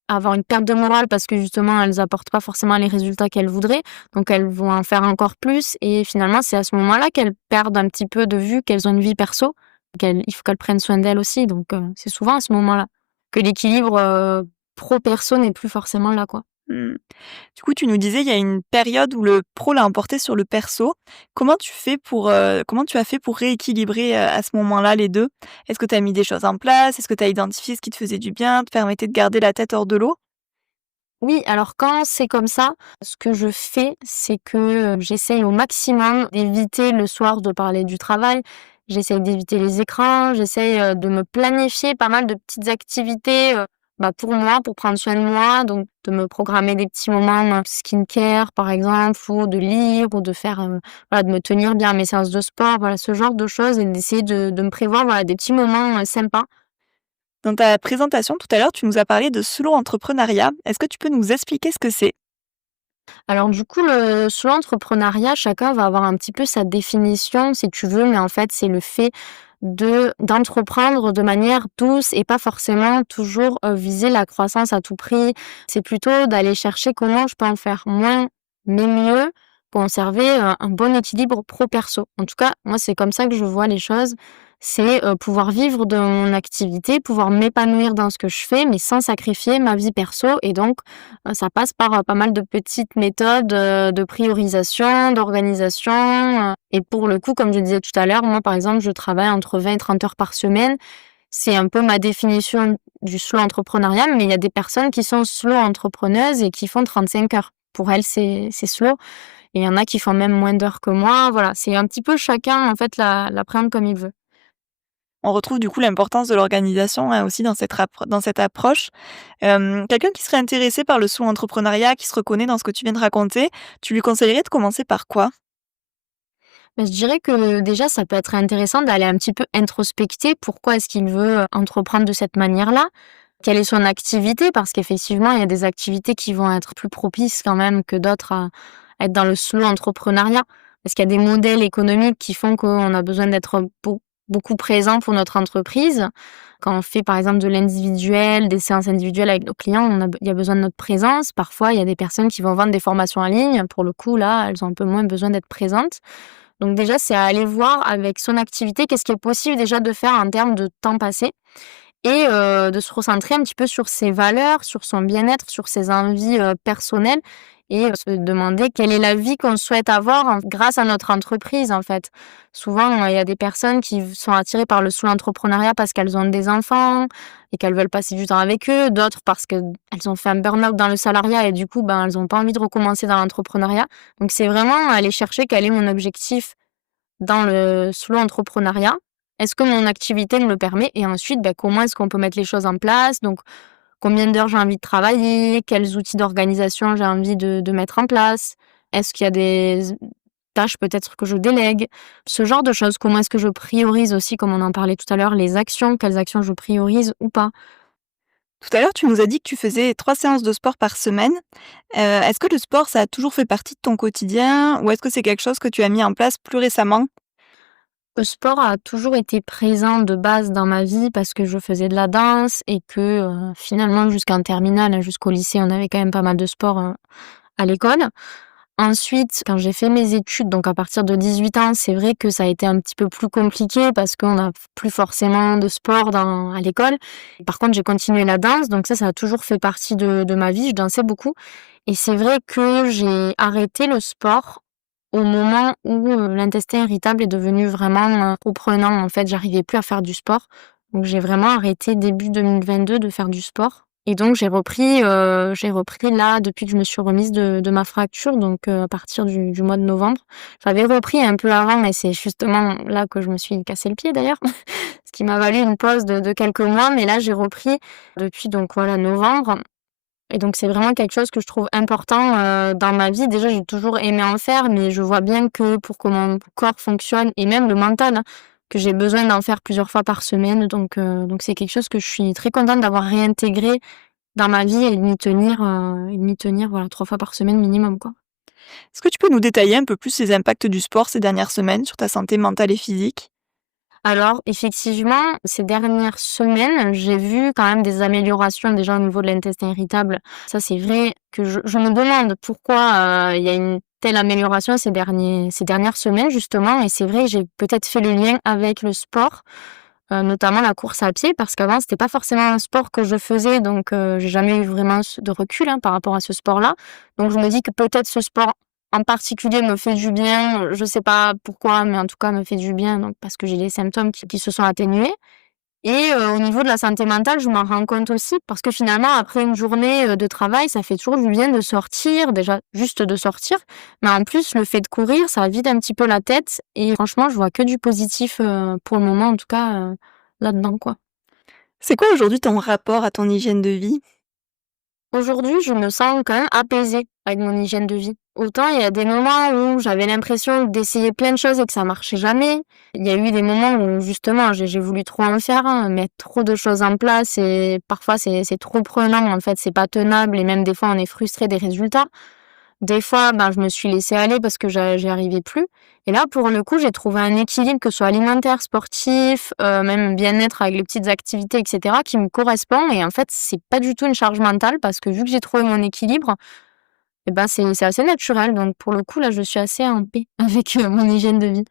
avoir une perte de morale parce que justement elles apportent pas forcément les résultats qu'elles voudraient, donc elles vont en faire encore plus et finalement c'est à ce moment-là qu'elles perdent un petit peu de vue qu'elles ont une vie perso, il faut qu'elles prennent soin d'elles aussi donc c'est souvent à ce moment-là que l'équilibre, pro perso n'est plus forcément là, quoi. Mmh. Du coup, tu nous disais, il y a une période où le pro l'a emporté sur le perso. Comment tu as fait pour rééquilibrer, à ce moment-là les 2? Est-ce que tu as mis des choses en place? Est-ce que tu as identifié ce qui te faisait du bien, te permettait de garder la tête hors de l'eau? Oui, alors quand c'est comme ça, ce que je fais, c'est que, j'essaye au maximum d'éviter le soir de parler du travail. J'essaye d'éviter les écrans, j'essaye, de me planifier pas mal de petites activités, bah, pour moi, pour prendre soin de moi, donc de me programmer des petits moments, skincare par exemple ou de lire ou de faire, voilà, de me tenir bien à mes séances de sport, voilà, ce genre de choses et d'essayer de me prévoir, voilà, des petits moments, sympas. Dans ta présentation tout à l'heure, tu nous as parlé de solo entrepreneuriat. Est-ce que tu peux nous expliquer ce que c'est? Alors du coup, le solo entrepreneuriat, chacun va avoir un petit peu sa définition, si tu veux, mais en fait, c'est le fait d'entreprendre de manière douce et pas forcément toujours, viser la croissance à tout prix. C'est plutôt d'aller chercher comment je peux en faire moins, mais mieux, pour conserver, un bon équilibre pro perso. En tout cas, moi, c'est comme ça que je vois les choses. c'est, pouvoir vivre de mon activité, pouvoir m'épanouir dans ce que je fais, mais sans sacrifier ma vie perso et donc ça passe par, pas mal de petites méthodes, de priorisation, d'organisation, et pour le coup, comme je disais tout à l'heure, moi, par exemple, je travaille entre 20 et 30 heures par semaine. C'est un peu ma définition du slow entrepreneuriat, mais il y a des personnes qui sont slow entrepreneuses et qui font 35 heures. Pour elles, c'est slow et il y en a qui font même moins d'heures que moi. Voilà, c'est un petit peu chacun, en fait, l'appréhende comme il veut. On retrouve du coup l'importance de l'organisation, hein, aussi dans cette approche. Quelqu'un qui serait intéressé par le solo entrepreneuriat, qui se reconnaît dans ce que tu viens de raconter, tu lui conseillerais de commencer par quoi? Mais je dirais que déjà, ça peut être intéressant d'aller un petit peu introspecter pourquoi est-ce qu'il veut, entreprendre de cette manière-là? Quelle est son activité? Parce qu'effectivement, il y a des activités qui vont être plus propices quand même que d'autres à être dans le slow entrepreneuriat. Parce qu'il y a des modèles économiques qui font qu'on a besoin d'être beaucoup présent pour notre entreprise. Quand on fait par exemple de l'individuel, des séances individuelles avec nos clients, il y a besoin de notre présence. Parfois, il y a des personnes qui vont vendre des formations en ligne. Pour le coup, là, elles ont un peu moins besoin d'être présentes. Donc déjà, c'est à aller voir avec son activité, qu'est-ce qui est possible déjà de faire en termes de temps passé et de se recentrer un petit peu sur ses valeurs, sur son bien-être, sur ses envies, personnelles et se demander quelle est la vie qu'on souhaite avoir grâce à notre entreprise, en fait. Souvent, il y a des personnes qui sont attirées par le solo-entrepreneuriat parce qu'elles ont des enfants et qu'elles veulent passer du temps avec eux, d'autres parce qu'elles ont fait un burn-out dans le salariat et du coup, ben, elles ont pas envie de recommencer dans l'entrepreneuriat. Donc c'est vraiment aller chercher quel est mon objectif dans le solo entrepreneuriat. Est-ce que mon activité me le permet? Et ensuite, bah, comment est-ce qu'on peut mettre les choses en place? Donc, combien d'heures j'ai envie de travailler? Quels outils d'organisation j'ai envie de mettre en place? Est-ce qu'il y a des tâches peut-être que je délègue? Ce genre de choses. Comment est-ce que je priorise aussi, comme on en parlait tout à l'heure, les actions? Quelles actions je priorise ou pas? Tout à l'heure, tu nous as dit que tu faisais 3 séances de sport par semaine. Est-ce que le sport, ça a toujours fait partie de ton quotidien ou est-ce que c'est quelque chose que tu as mis en place plus récemment? Le sport a toujours été présent de base dans ma vie parce que je faisais de la danse et que, finalement jusqu'en terminale, hein, jusqu'au lycée, on avait quand même pas mal de sport, à l'école. Ensuite, quand j'ai fait mes études, donc à partir de 18 ans, c'est vrai que ça a été un petit peu plus compliqué parce qu'on n'a plus forcément de sport à l'école. Par contre, j'ai continué la danse, donc ça a toujours fait partie de ma vie. Je dansais beaucoup et c'est vrai que j'ai arrêté le sport au moment où, l'intestin irritable est devenu vraiment, trop prenant. En fait, j'arrivais plus à faire du sport. Donc j'ai vraiment arrêté début 2022 de faire du sport et donc j'ai repris là depuis que je me suis remise de ma fracture, donc à partir du mois de novembre. J'avais repris un peu avant, mais c'est justement là que je me suis cassé le pied d'ailleurs, ce qui m'a valu une pause de quelques mois, mais là j'ai repris depuis donc voilà novembre et donc c'est vraiment quelque chose que je trouve important, dans ma vie. Déjà, j'ai toujours aimé en faire, mais je vois bien que pour que mon corps fonctionne et même le mental, hein, que j'ai besoin d'en faire plusieurs fois par semaine. Donc c'est quelque chose que je suis très contente d'avoir réintégré dans ma vie et de m'y tenir, voilà, 3 fois par semaine minimum, quoi. Est-ce que tu peux nous détailler un peu plus les impacts du sport ces dernières semaines sur ta santé mentale et physique? Alors effectivement, ces dernières semaines, j'ai vu quand même des améliorations déjà au niveau de l'intestin irritable. Ça, c'est vrai que je me demande pourquoi, il y a une telle amélioration ces dernières semaines justement et c'est vrai, j'ai peut-être fait le lien avec le sport, notamment la course à pied parce qu'avant c'était pas forcément un sport que je faisais donc j'ai jamais eu vraiment de recul, hein, par rapport à ce sport-là. Donc je me dis que peut-être ce sport en particulier me fait du bien, je sais pas pourquoi, mais en tout cas me fait du bien donc parce que j'ai des symptômes qui se sont atténués et au niveau de la santé mentale, je m'en rends compte aussi parce que finalement après une journée, de travail, ça fait toujours du bien de sortir, déjà juste de sortir, mais en plus le fait de courir, ça vide un petit peu la tête et franchement je vois que du positif, pour le moment en tout cas, là-dedans, quoi. C'est quoi aujourd'hui ton rapport à ton hygiène de vie? Aujourd'hui, je me sens quand même apaisée avec mon hygiène de vie. Autant il y a des moments où j'avais l'impression d'essayer plein de choses et que ça marchait jamais. Il y a eu des moments où justement j'ai voulu trop en faire, hein, mettre trop de choses en place et parfois c'est trop prenant en fait, c'est pas tenable et même des fois on est frustré des résultats. Des fois, ben, je me suis laissée aller parce que j'y arrivais plus et là, pour le coup, j'ai trouvé un équilibre, que ce soit alimentaire, sportif, même bien-être avec les petites activités et cetera, qui me correspond et en fait, c'est pas du tout une charge mentale parce que vu que j'ai trouvé mon équilibre et ben, c'est assez naturel donc pour le coup, là, je suis assez en paix avec, mon hygiène de vie.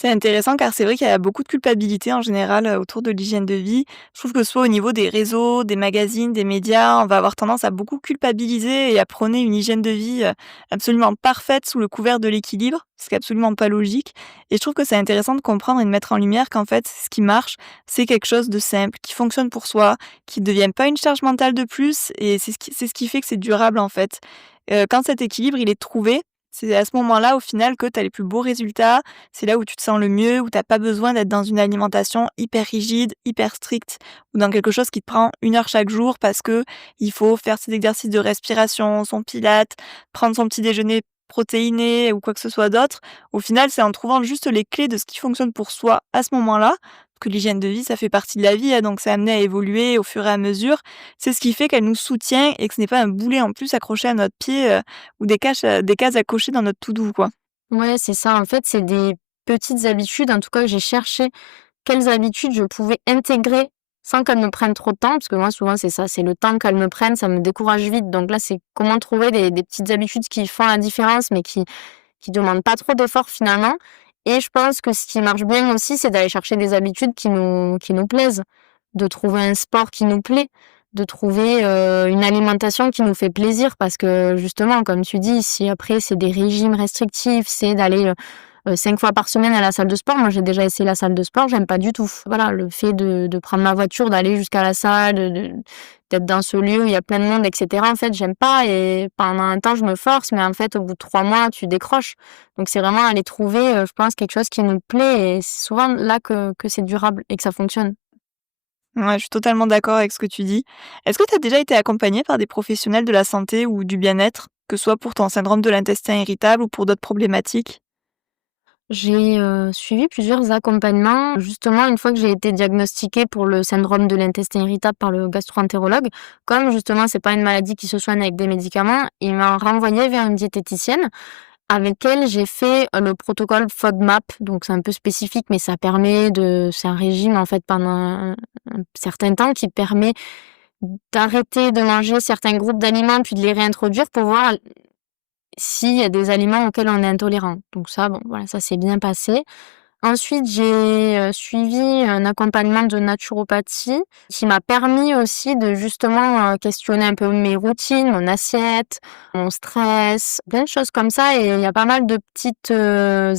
C'est intéressant car c'est vrai qu'il y a beaucoup de culpabilité en général, autour de l'hygiène de vie. Je trouve que soit au niveau des réseaux, des magazines, des médias, on va avoir tendance à beaucoup culpabiliser et à prôner une hygiène de vie, absolument parfaite sous le couvert de l'équilibre, ce qui est absolument pas logique et je trouve que c'est intéressant de comprendre et de mettre en lumière qu'en fait, ce qui marche, c'est quelque chose de simple, qui fonctionne pour soi, qui ne devienne pas une charge mentale de plus et c'est ce qui fait que c'est durable, en fait. Quand cet équilibre, il est trouvé, c'est à ce moment-là, au final, que tu as les plus beaux résultats. C'est là où tu te sens le mieux, où tu as pas besoin d'être dans une alimentation hyper rigide, hyper stricte ou dans quelque chose qui te prend 1 heure chaque jour parce que il faut faire ses exercices de respiration, son pilates, prendre son petit déjeuner protéiné ou quoi que ce soit d'autre. Au final, c'est en trouvant juste les clés de ce qui fonctionne pour soi à ce moment-là, que l'hygiène de vie, ça fait partie de la vie, hein, donc c'est amené à évoluer au fur et à mesure. C'est ce qui fait qu'elle nous soutient et que ce n'est pas un boulet en plus accroché à notre pied, ou des cases à cocher dans notre to do, quoi. Ouais, c'est ça. En fait, c'est des petites habitudes, en tout cas, que j'ai cherché quelles habitudes je pouvais intégrer sans qu'elles me prennent trop de temps, parce que moi, souvent, c'est ça, c'est le temps qu'elles me prennent, ça me décourage vite. Donc là, c'est comment trouver des petites habitudes qui font la différence, mais qui demandent pas trop d'efforts finalement. Et je pense que ce qui marche bien aussi, c'est d'aller chercher des habitudes qui nous plaisent, de trouver un sport qui nous plaît, de trouver, une alimentation qui nous fait plaisir parce que justement, comme tu dis, si après c'est des régimes restrictifs, c'est d'aller, 5 fois par semaine à la salle de sport. Moi, j'ai déjà essayé la salle de sport, j'aime pas du tout. Voilà, le fait de prendre ma voiture, d'aller jusqu'à la salle, d'être dans ce lieu où il y a plein de monde et cetera, en fait, j'aime pas et pendant un temps, je me force, mais en fait, au bout de 3 mois, tu décroches. Donc c'est vraiment aller trouver, je pense quelque chose qui nous plaît et c'est souvent là que c'est durable et que ça fonctionne. Ouais, je suis totalement d'accord avec ce que tu dis. Est-ce que tu as déjà été accompagnée par des professionnels de la santé ou du bien-être, que ce soit pour ton syndrome de l'intestin irritable ou pour d'autres problématiques? J'ai, suivi plusieurs accompagnements. Justement, une fois que j'ai été diagnostiquée pour le syndrome de l'intestin irritable par le gastro-entérologue, comme justement c'est pas une maladie qui se soigne avec des médicaments, il m'a renvoyée vers une diététicienne avec elle j'ai fait, le protocole FODMAP. Donc c'est un peu spécifique, mais ça permet de c'est un régime en fait pendant un certain temps qui permet d'arrêter de manger certains groupes d'aliments, puis de les réintroduire pour voir s'il y a des aliments auxquels on est intolérant. Donc ça, bon, voilà, ça s'est bien passé. Ensuite, j'ai, suivi un accompagnement de naturopathie qui m'a permis aussi de justement, questionner un peu mes routines, mon assiette, mon stress, plein de choses comme ça et il y a pas mal de petites,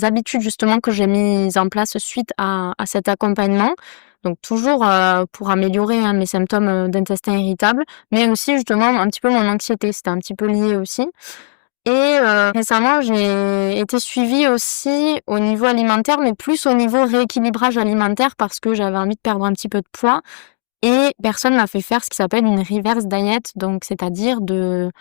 habitudes justement que j'ai mises en place suite à cet accompagnement. Donc toujours, pour améliorer, hein, mes symptômes, d'intestin irritable, mais aussi justement un petit peu mon anxiété, c'était un petit peu lié aussi. Et récemment, j'ai été suivie aussi au niveau alimentaire, mais plus au niveau rééquilibrage alimentaire parce que j'avais envie de perdre un petit peu de poids et personne m'a fait faire ce qui s'appelle une reverse diet, donc c'est-à-dire de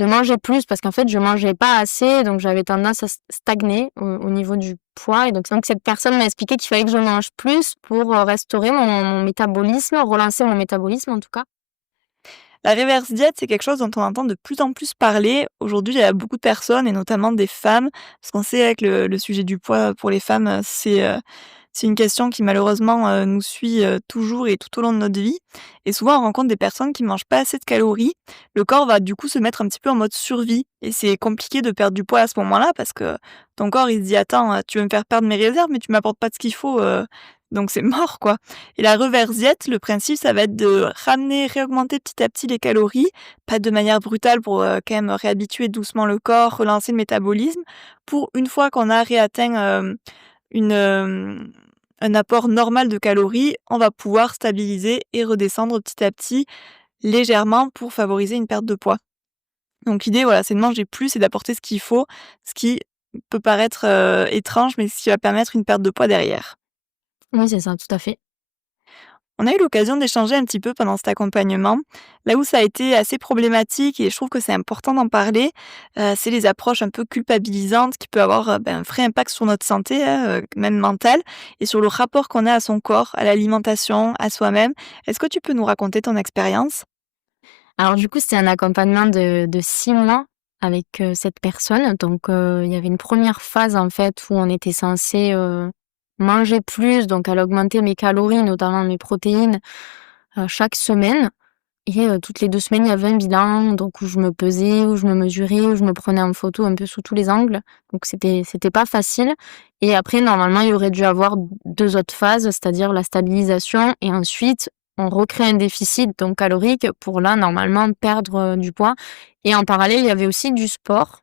manger plus parce qu'en fait, je mangeais pas assez, donc j'avais tendance à stagner au niveau du poids et donc cette personne m'a expliqué qu'il fallait que je mange plus pour, restaurer mon métabolisme, relancer mon métabolisme en tout cas. La reverse diet, c'est quelque chose dont on entend de plus en plus parler. Aujourd'hui, il y a beaucoup de personnes et notamment des femmes, parce qu'on sait que le sujet du poids pour les femmes, c'est une question qui malheureusement, nous suit, toujours et tout au long de notre vie et souvent on rencontre des personnes qui mangent pas assez de calories. Le corps va du coup se mettre un petit peu en mode survie et c'est compliqué de perdre du poids à ce moment-là parce que ton corps il se dit: «Attends, tu veux me faire perdre mes réserves mais tu m'apportes pas de ce qu'il faut, donc c'est mort quoi». Et la reverse diet, le principe ça va être de ramener, réaugmenter petit à petit les calories, pas de manière brutale pour, quand même réhabituer doucement le corps, relancer le métabolisme, pour une fois qu'on a réatteint, une, un apport normal de calories, on va pouvoir stabiliser et redescendre petit à petit, légèrement pour favoriser une perte de poids. Donc l'idée, voilà, c'est de manger plus et d'apporter ce qu'il faut, ce qui peut paraître, étrange, mais ce qui va permettre une perte de poids derrière. Oui, c'est ça, tout à fait. On a eu l'occasion d'échanger un petit peu pendant cet accompagnement. Là où ça a été assez problématique et je trouve que c'est important d'en parler, c'est les approches un peu culpabilisantes qui peuvent avoir, un vrai impact sur notre santé, hein, même mentale et sur le rapport qu'on a à son corps, à l'alimentation, à soi-même. Est-ce que tu peux nous raconter ton expérience? Alors du coup, c'était un accompagnement de 6 mois avec, cette personne. Donc, il y avait une première phase en fait où on était censé, manger plus, donc elle augmentait mes calories, notamment mes protéines, chaque semaine et toutes les 2 semaines, il y avait un bilan, donc où je me pesais, où je me mesurais, où je me prenais en photo un peu sous tous les angles. Donc c'était pas facile et après normalement, il y aurait dû avoir 2 autres phases, c'est-à-dire la stabilisation et ensuite on recrée un déficit donc calorique pour là, normalement, perdre, du poids et en parallèle, il y avait aussi du sport.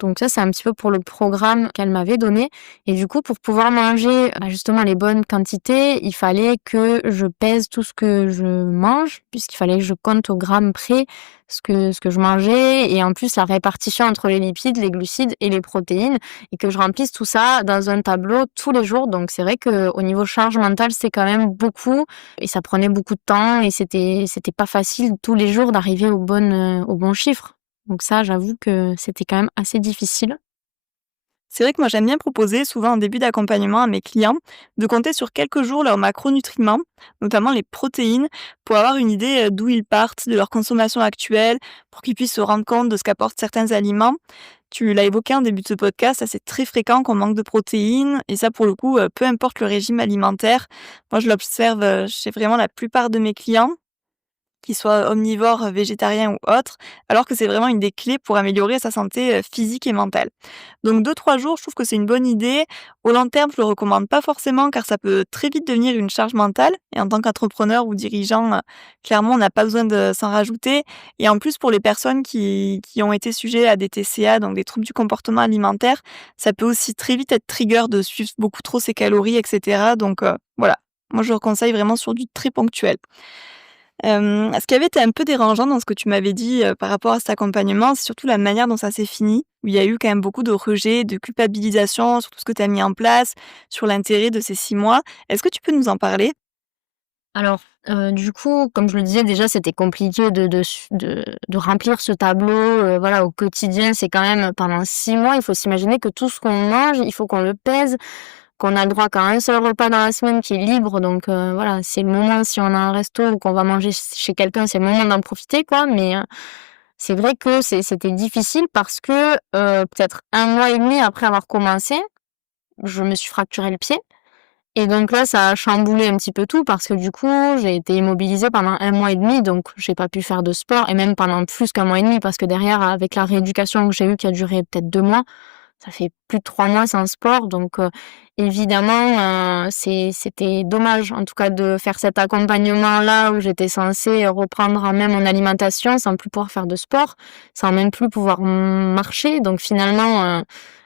Donc ça, c'est un petit peu pour le programme qu'elle m'avait donné et du coup, pour pouvoir manger, justement les bonnes quantités, il fallait que je pèse tout ce que je mange, puisqu'il fallait que je compte au gramme près ce que je mangeais et en plus la répartition entre les lipides, les glucides et les protéines et que je remplisse tout ça dans un tableau tous les jours. Donc c'est vrai qu'au niveau charge mentale, c'est quand même beaucoup et ça prenait beaucoup de temps et c'était pas facile tous les jours d'arriver aux bons chiffres. Donc ça, j'avoue que c'était quand même assez difficile. C'est vrai que moi j'aime bien proposer, souvent en début d'accompagnement à mes clients, de compter sur quelques jours leurs macronutriments, notamment les protéines, pour avoir une idée d'où ils partent, de leur consommation actuelle, pour qu'ils puissent se rendre compte de ce qu'apportent certains aliments. Tu l'as évoqué en début de ce podcast, ça c'est très fréquent qu'on manque de protéines, et ça pour le coup, peu importe le régime alimentaire. Moi je l'observe chez vraiment la plupart de mes clients, qu'ils soient omnivores, végétariens ou autres, alors que c'est vraiment une des clés pour améliorer sa santé physique et mentale. Donc 2-3 jours, je trouve que c'est une bonne idée. Au long terme, je le recommande pas forcément car ça peut très vite devenir une charge mentale et en tant qu'entrepreneur ou dirigeant, clairement, on n'a pas besoin de s'en rajouter et en plus, pour les personnes qui ont été sujets à des TCA, donc des troubles du comportement alimentaire, ça peut aussi très vite être trigger de suivre beaucoup trop ses calories et cetera, donc voilà. Moi, je le conseille vraiment sur du très ponctuel. Ce qui avait été un peu dérangeant dans ce que tu m'avais dit, par rapport à cet accompagnement, c'est surtout la manière dont ça s'est fini, où il y a eu quand même beaucoup de rejet, de culpabilisation sur tout ce que tu as mis en place, sur l'intérêt de ces 6 mois. Est-ce que tu peux nous en parler? Alors, du coup, comme je le disais déjà, c'était compliqué de remplir ce tableau, voilà, au quotidien. C'est quand même pendant 6 mois, il faut s'imaginer que tout ce qu'on mange, il faut qu'on le pèse, qu'on a le droit qu'à un seul repas dans la semaine qui est libre donc voilà, c'est le moment si on a un resto ou qu'on va manger chez quelqu'un, c'est le moment d'en profiter quoi mais c'est vrai que c'était difficile parce que, peut-être 1 mois et demi après avoir commencé, je me suis fracturé le pied et donc là, ça a chamboulé un petit peu tout parce que du coup, j'ai été immobilisée pendant 1 mois et demi, donc j'ai pas pu faire de sport et même pendant plus qu'1 mois et demi parce que derrière, avec la rééducation que j'ai eue qui a duré peut-être 2 mois, ça fait plus de 3 mois sans sport donc évidemment, c'était dommage en tout cas de faire cet accompagnement-là où j'étais censée reprendre en main mon alimentation sans plus pouvoir faire de sport, sans même plus pouvoir marcher donc finalement,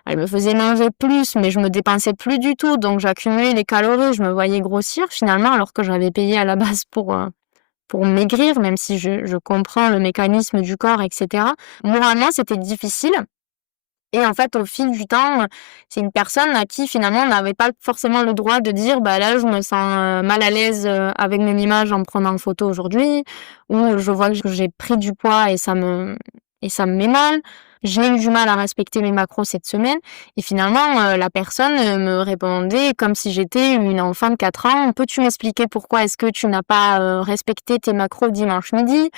elle me faisait manger plus, mais je me dépensais plus du tout, donc j'accumulais les calories, je me voyais grossir finalement, alors que j'avais payé à la base pour maigrir, même si je comprends le mécanisme du corps et cetera. Moralement, c'était difficile et en fait, au fil du temps, c'est une personne à qui finalement on n'avait pas forcément le droit de dire: «Bah, là, je me sens, mal à l'aise, avec mon image en me prenant en photo aujourd'hui» ou «Je vois que j'ai pris du poids et ça me met mal. J'ai eu du mal à respecter mes macros cette semaine» et finalement, la personne, me répondait comme si j'étais une enfant de 4 ans: «Peux-tu m'expliquer pourquoi est-ce que tu n'as pas, respecté tes macros dimanche midi?»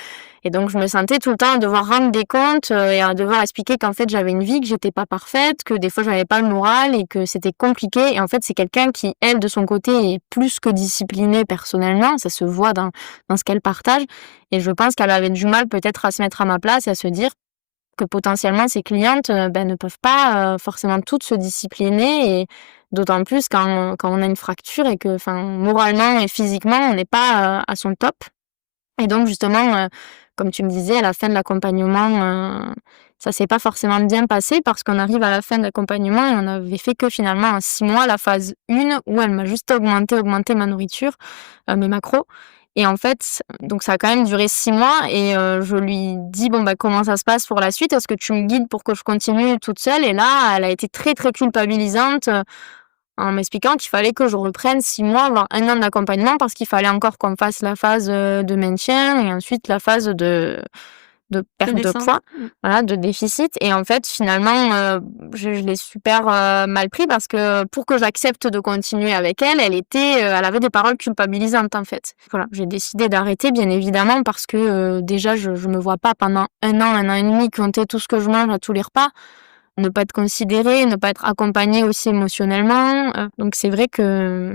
Et donc je me sentais tout le temps à devoir rendre des comptes, et à devoir expliquer qu'en fait j'avais une vie, que j'étais pas parfaite, que des fois j'avais pas le moral et que c'était compliqué et en fait c'est quelqu'un qui, elle, de son côté, est plus que disciplinée personnellement, ça se voit dans ce qu'elle partage et je pense qu'elle avait du mal peut-être à se mettre à ma place et à se dire que potentiellement ses clientes, ne peuvent pas, forcément toutes se discipliner et d'autant plus quand on a une fracture et que, enfin, moralement et physiquement on n'est pas, à son top. Et donc justement, comme tu me disais, à la fin de l'accompagnement, ça s'est pas forcément bien passé parce qu'on arrive à la fin de l'accompagnement et on avait fait que finalement en 6 mois, la phase 1 où elle m'a juste augmenté ma nourriture, mes macros et en fait, donc ça a quand même duré 6 mois et je lui dis: «Bon, bah, comment ça se passe pour la suite? Est-ce que tu me guides pour que je continue toute seule?» et là, elle a été très, très culpabilisante, en m'expliquant qu'il fallait que je reprenne 6 mois, voire 1 an d'accompagnement parce qu'il fallait encore qu'on fasse la phase, de maintien et ensuite la phase de De perte de descente? poids, voilà, de déficit et en fait, finalement, je l'ai super, mal pris parce que pour que j'accepte de continuer avec elle, elle avait des paroles culpabilisantes, en fait. Voilà, j'ai décidé d'arrêter, bien évidemment, parce que, déjà, je me vois pas pendant 1 an et demi compter tout ce que je mange à tous les repas. Ne pas être considérée, ne pas être accompagnée aussi émotionnellement, donc c'est vrai que,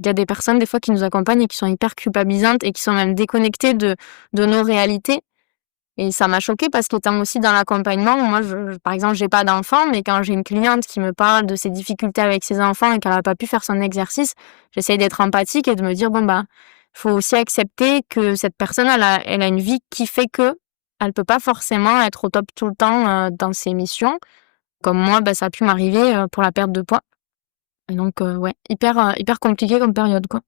Il y a des personnes des fois qui nous accompagnent et qui sont hyper culpabilisantes et qui sont même déconnectées de nos réalités et ça m'a choquée parce qu'étant aussi dans l'accompagnement, moi par exemple, j'ai pas d'enfant, mais quand j'ai une cliente qui me parle de ses difficultés avec ses enfants et qu'elle a pas pu faire son exercice, j'essaye d'être empathique et de me dire: «Bon, bah, faut aussi accepter que cette personne, elle a une vie qui fait que elle peut pas forcément être au top tout le temps, dans ses missions». Comme moi, bah, ça a pu m'arriver, pour la perte de poids et donc ouais, hyper compliqué comme période, quoi.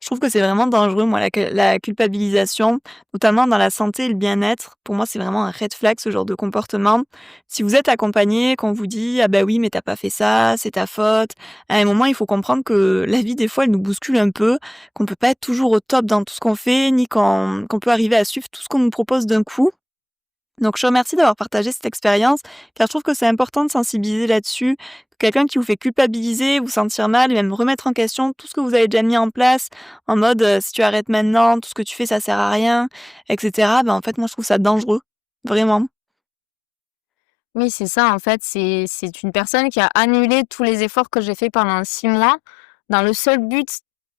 Je trouve que c'est vraiment dangereux, moi, la culpabilisation, notamment dans la santé et le bien-être. Pour moi, c'est vraiment un red flag, ce genre de comportement. Si vous êtes accompagné, qu'on vous dit: «Ah bah oui, mais t'as pas fait ça, c'est ta faute», à un moment, il faut comprendre que la vie, des fois, elle nous bouscule un peu, qu'on peut pas être toujours au top dans tout ce qu'on fait, ni qu'on peut arriver à suivre tout ce qu'on nous propose d'un coup. Donc je te remercie d'avoir partagé cette expérience, car je trouve que c'est important de sensibiliser là-dessus. Quelqu'un qui vous fait culpabiliser, vous sentir mal et même remettre en question tout ce que vous avez déjà mis en place, en mode, «Si tu arrêtes maintenant, tout ce que tu fais, ça sert à rien» et cetera. En fait, moi, je trouve ça dangereux, vraiment. Oui, c'est ça, en fait, c'est une personne qui a annulé tous les efforts que j'ai fait pendant 6 mois, dans le seul but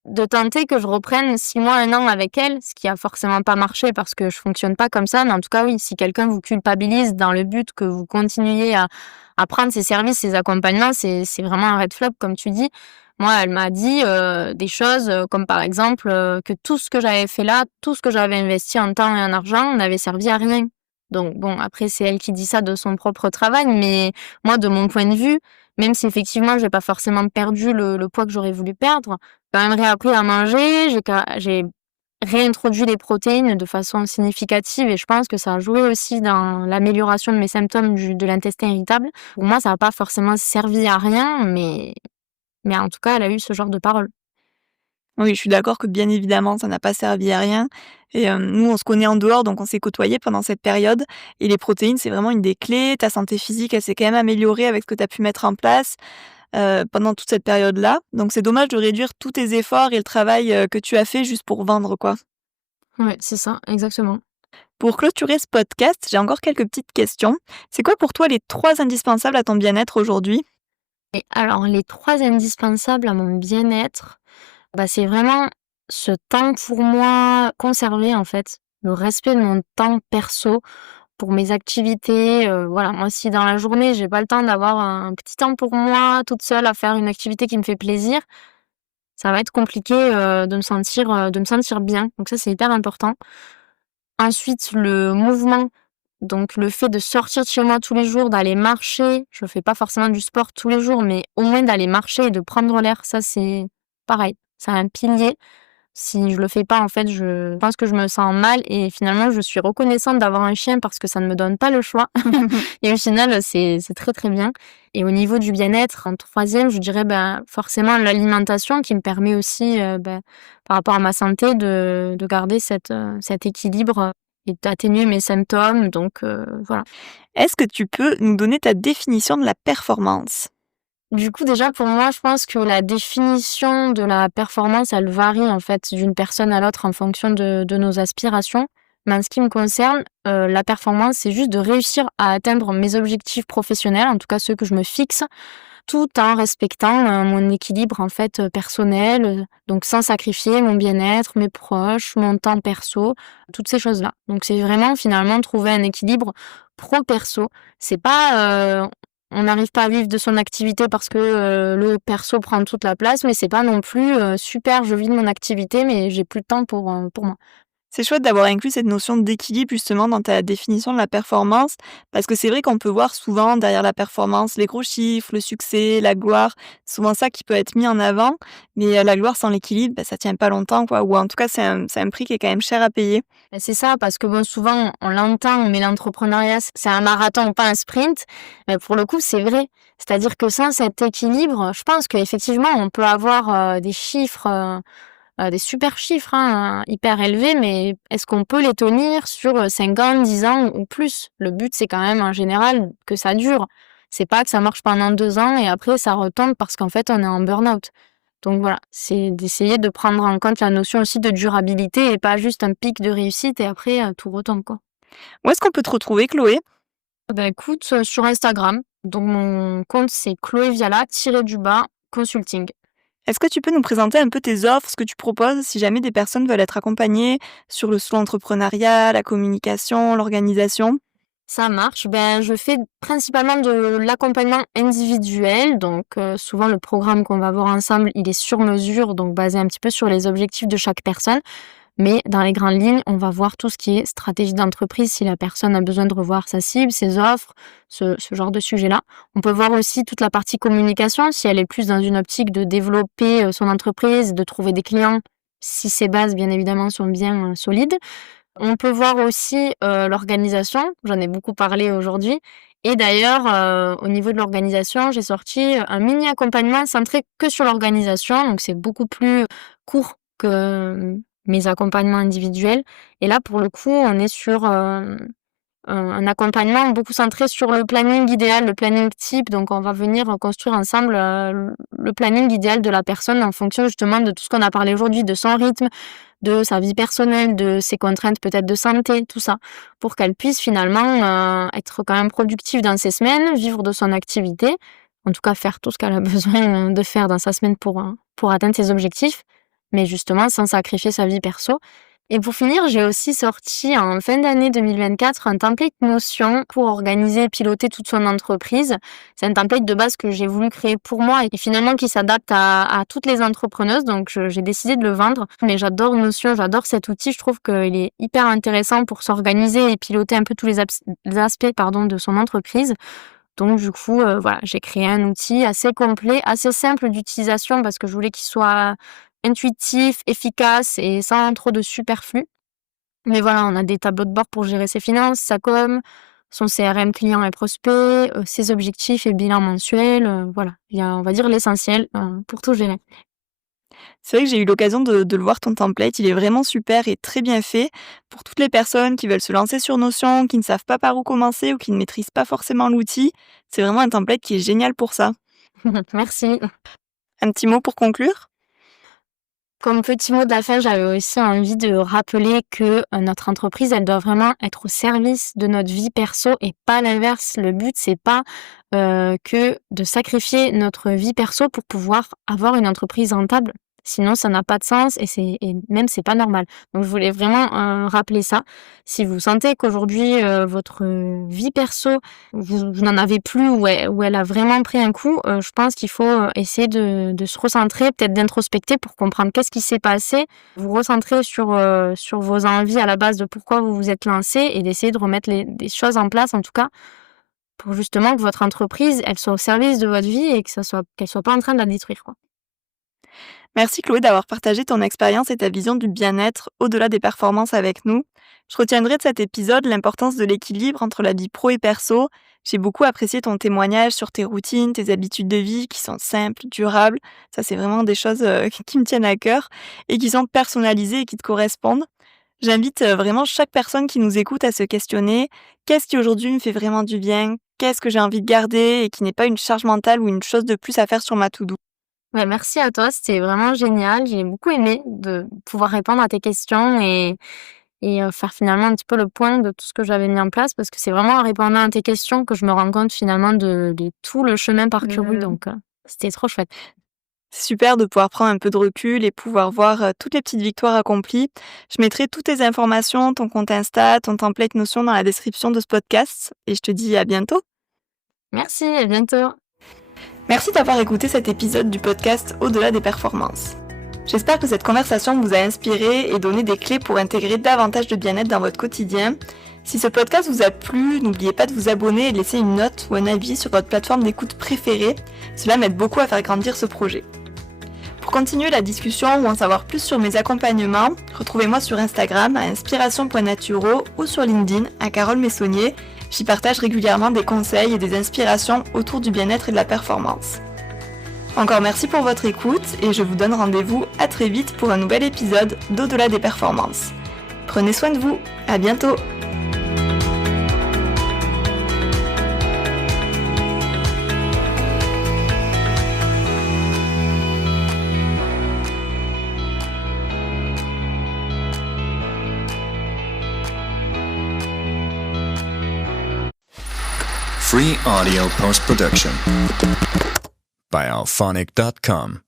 de tenter que je reprenne 6 mois, 1 an avec elle, ce qui a forcément pas marché parce que je fonctionne pas comme ça. Mais en tout cas, oui, si quelqu'un vous culpabilise dans le but que vous continuiez à prendre ses services, ses accompagnements, c'est vraiment un red flag comme tu dis. Moi, elle m'a dit, des choses, comme par exemple, que tout ce que j'avais fait là, tout ce que j'avais investi en temps et en argent n'avait servi à rien. Donc bon, après c'est elle qui dit ça de son propre travail, mais moi de mon point de vue, même si effectivement j'ai pas forcément perdu le poids que j'aurais voulu perdre, j'ai quand même réappris à manger, j'ai réintroduit les protéines de façon significative et je pense que ça a joué aussi dans l'amélioration de mes symptômes de l'intestin irritable. Pour moi, ça a pas forcément servi à rien, mais en tout cas, elle a eu ce genre de parole. Oui, je suis d'accord que bien évidemment, ça n'a pas servi à rien et nous, on se connaît en dehors, donc on s'est côtoyés pendant cette période et les protéines, c'est vraiment une des clés. Ta santé physique, elle s'est quand même améliorée avec ce que tu as pu mettre en place, pendant toute cette période-là. Donc c'est dommage de réduire tous tes efforts et le travail, que tu as fait juste pour vendre, quoi. Ouais, c'est ça, exactement. Pour clôturer ce podcast, j'ai encore quelques petites questions. C'est quoi pour toi les 3 indispensables à ton bien-être aujourd'hui? Et alors les 3 indispensables à mon bien-être, bah, c'est vraiment ce temps pour moi conservé, en fait. Le respect de mon temps perso pour mes activités, voilà. Moi, si dans la journée, j'ai pas le temps d'avoir un petit temps pour moi, toute seule, à faire une activité qui me fait plaisir, ça va être compliqué, de me sentir bien. Donc ça, c'est hyper important. Ensuite, le mouvement, donc le fait de sortir de chez moi tous les jours, d'aller marcher, je fais pas forcément du sport tous les jours, mais au moins d'aller marcher et de prendre l'air, ça c'est pareil, c'est un pilier. Si je le fais pas, en fait, je pense que je me sens mal et finalement, je suis reconnaissante d'avoir un chien parce que ça ne me donne pas le choix et au final, c'est très, très bien et au niveau du bien-être, en troisième, je dirais, ben, forcément l'alimentation qui me permet aussi, par rapport à ma santé de garder cet équilibre, et d'atténuer mes symptômes donc voilà. Est-ce que tu peux nous donner ta définition de la performance? Du coup, déjà, pour moi, je pense que la définition de la performance, elle varie, en fait, d'une personne à l'autre en fonction de nos aspirations. Mais en ce qui me concerne, la performance, c'est juste de réussir à atteindre mes objectifs professionnels, en tout cas ceux que je me fixe, tout en respectant, mon équilibre, en fait, personnel, donc sans sacrifier mon bien-être, mes proches, mon temps perso, toutes ces choses-là. Donc c'est vraiment, finalement, trouver un équilibre pro-perso. C'est pas, on n'arrive pas à vivre de son activité parce que, le perso prend toute la place, mais c'est pas non plus, super, je vis de mon activité, mais j'ai plus de temps pour moi. C'est chouette d'avoir inclus cette notion d'équilibre justement dans ta définition de la performance, parce que c'est vrai qu'on peut voir souvent derrière la performance les gros chiffres, le succès, la gloire, c'est souvent ça qui peut être mis en avant, mais la gloire sans l'équilibre, ça tient pas longtemps quoi, ou en tout cas c'est un prix qui est quand même cher à payer. Bah, c'est ça, parce que bon, souvent, on l'entend, mais l'entrepreneuriat, c'est un marathon, pas un sprint. Mais pour le coup, c'est vrai. C'est-à-dire que sans cet équilibre, je pense qu'effectivement, on peut avoir des chiffres, des super chiffres, hein, hyper élevés, mais est-ce qu'on peut les tenir sur 5 ans, 10 ans ou plus? Le but, c'est quand même en général que ça dure. C'est pas que ça marche pendant 2 ans et après ça retombe parce qu'en fait, on est en burn-out. Donc voilà, c'est d'essayer de prendre en compte la notion aussi de durabilité et pas juste un pic de réussite et après, tout retombe, quoi. Où est-ce qu'on peut te retrouver Chloé? Bah, écoute, sur Instagram, donc mon compte c'est Chloé Viala tiré du bas consulting. Est-ce que tu peux nous présenter un peu tes offres, ce que tu proposes, si jamais des personnes veulent être accompagnées sur le solo entrepreneuriat, la communication, l'organisation? Ça marche. Ben, je fais principalement de l'accompagnement individuel, donc souvent le programme qu'on va voir ensemble, il est sur mesure, donc basé un petit peu sur les objectifs de chaque personne. Mais dans les grandes lignes, on va voir tout ce qui est stratégie d'entreprise, si la personne a besoin de revoir sa cible, ses offres, ce genre de sujet-là. On peut voir aussi toute la partie communication, si elle est plus dans une optique de développer, son entreprise, de trouver des clients, si ses bases, bien évidemment, sont bien, solides. On peut voir aussi, l'organisation, j'en ai beaucoup parlé aujourd'hui et d'ailleurs, au niveau de l'organisation, j'ai sorti, un mini accompagnement centré que sur l'organisation, donc c'est beaucoup plus court que, mes accompagnements individuels et là, pour le coup, on est sur, un accompagnement beaucoup centré sur le planning idéal, le planning type, donc on va venir, construire ensemble, le planning idéal de la personne en fonction justement de tout ce qu'on a parlé aujourd'hui, de son rythme, de sa vie personnelle, de ses contraintes peut-être de santé, tout ça, pour qu'elle puisse finalement, être quand même productive dans ses semaines, vivre de son activité, en tout cas faire tout ce qu'elle a besoin, de faire dans sa semaine pour atteindre ses objectifs, mais justement sans sacrifier sa vie perso. Et pour finir, j'ai aussi sorti en fin d'année 2024 un template Notion pour organiser et piloter toute son entreprise. C'est un template de base que j'ai voulu créer pour moi et finalement qui s'adapte à toutes les entrepreneuses. Donc j'ai décidé de le vendre. Mais j'adore Notion, j'adore cet outil. Je trouve qu'il est hyper intéressant pour s'organiser et piloter un peu tous les aspects de son entreprise. Donc du coup, voilà, j'ai créé un outil assez complet, assez simple d'utilisation parce que je voulais qu'il soit intuitif, efficace et sans trop de superflu. Mais voilà, on a des tableaux de bord pour gérer ses finances, sa com, son CRM client et prospect, ses objectifs et bilan mensuel, voilà. Il y a, on va dire, l'essentiel, pour tout gérer. C'est vrai que j'ai eu l'occasion de le voir ton template, il est vraiment super et très bien fait pour toutes les personnes qui veulent se lancer sur Notion, qui ne savent pas par où commencer ou qui ne maîtrisent pas forcément l'outil. C'est vraiment un template qui est génial pour ça. Merci. Un petit mot pour conclure? Comme petit mot de la fin, j'avais aussi envie de rappeler que, notre entreprise, elle doit vraiment être au service de notre vie perso et pas l'inverse. Le but, c'est pas, que de sacrifier notre vie perso pour pouvoir avoir une entreprise rentable. Sinon, ça n'a pas de sens et même c'est pas normal. Donc je voulais vraiment, rappeler ça. Si vous sentez qu'aujourd'hui, votre, vie perso, vous n'en avez plus ou elle a vraiment pris un coup, je pense qu'il faut, essayer de se recentrer, peut-être d'introspecter pour comprendre qu'est-ce qui s'est passé. Vous recentrer sur vos envies à la base de pourquoi vous vous êtes lancé et d'essayer de remettre des choses en place, en tout cas, pour justement que votre entreprise, elle soit au service de votre vie et que qu'elle soit pas en train de la détruire, quoi. Merci Chloé d'avoir partagé ton expérience et ta vision du bien-être au-delà des performances avec nous. Je retiendrai de cet épisode l'importance de l'équilibre entre la vie pro et perso. J'ai beaucoup apprécié ton témoignage sur tes routines, tes habitudes de vie qui sont simples, durables. Ça, c'est vraiment des choses qui me tiennent à cœur et qui sont personnalisées et qui te correspondent. J'invite vraiment chaque personne qui nous écoute à se questionner. Qu'est-ce qui aujourd'hui me fait vraiment du bien? Qu'est-ce que j'ai envie de garder et qui n'est pas une charge mentale ou une chose de plus à faire sur ma to-do? Ouais, merci à toi, c'était vraiment génial. J'ai beaucoup aimé de pouvoir répondre à tes questions et faire finalement un petit peu le point de tout ce que j'avais mis en place parce que c'est vraiment en répondant à tes questions que je me rends compte finalement de tout le chemin parcouru donc c'était trop chouette. C'est super de pouvoir prendre un peu de recul et pouvoir voir, toutes les petites victoires accomplies. Je mettrai toutes tes informations, ton compte Insta, ton template Notion dans la description de ce podcast et je te dis à bientôt. Merci, à bientôt. Merci d'avoir écouté cet épisode du podcast Au-delà des performances. J'espère que cette conversation vous a inspiré et donné des clés pour intégrer davantage de bien-être dans votre quotidien. Si ce podcast vous a plu, n'oubliez pas de vous abonner et de laisser une note ou un avis sur votre plateforme d'écoute préférée. Cela m'aide beaucoup à faire grandir ce projet. Pour continuer la discussion ou en savoir plus sur mes accompagnements, retrouvez-moi sur Instagram à inspiration.naturo ou sur LinkedIn à Carole Messonnier. J'y partage régulièrement des conseils et des inspirations autour du bien-être et de la performance. Encore merci pour votre écoute et je vous donne rendez-vous à très vite pour un nouvel épisode d'Au-delà des performances. Prenez soin de vous, à bientôt! Free audio post-production by alphonic.com.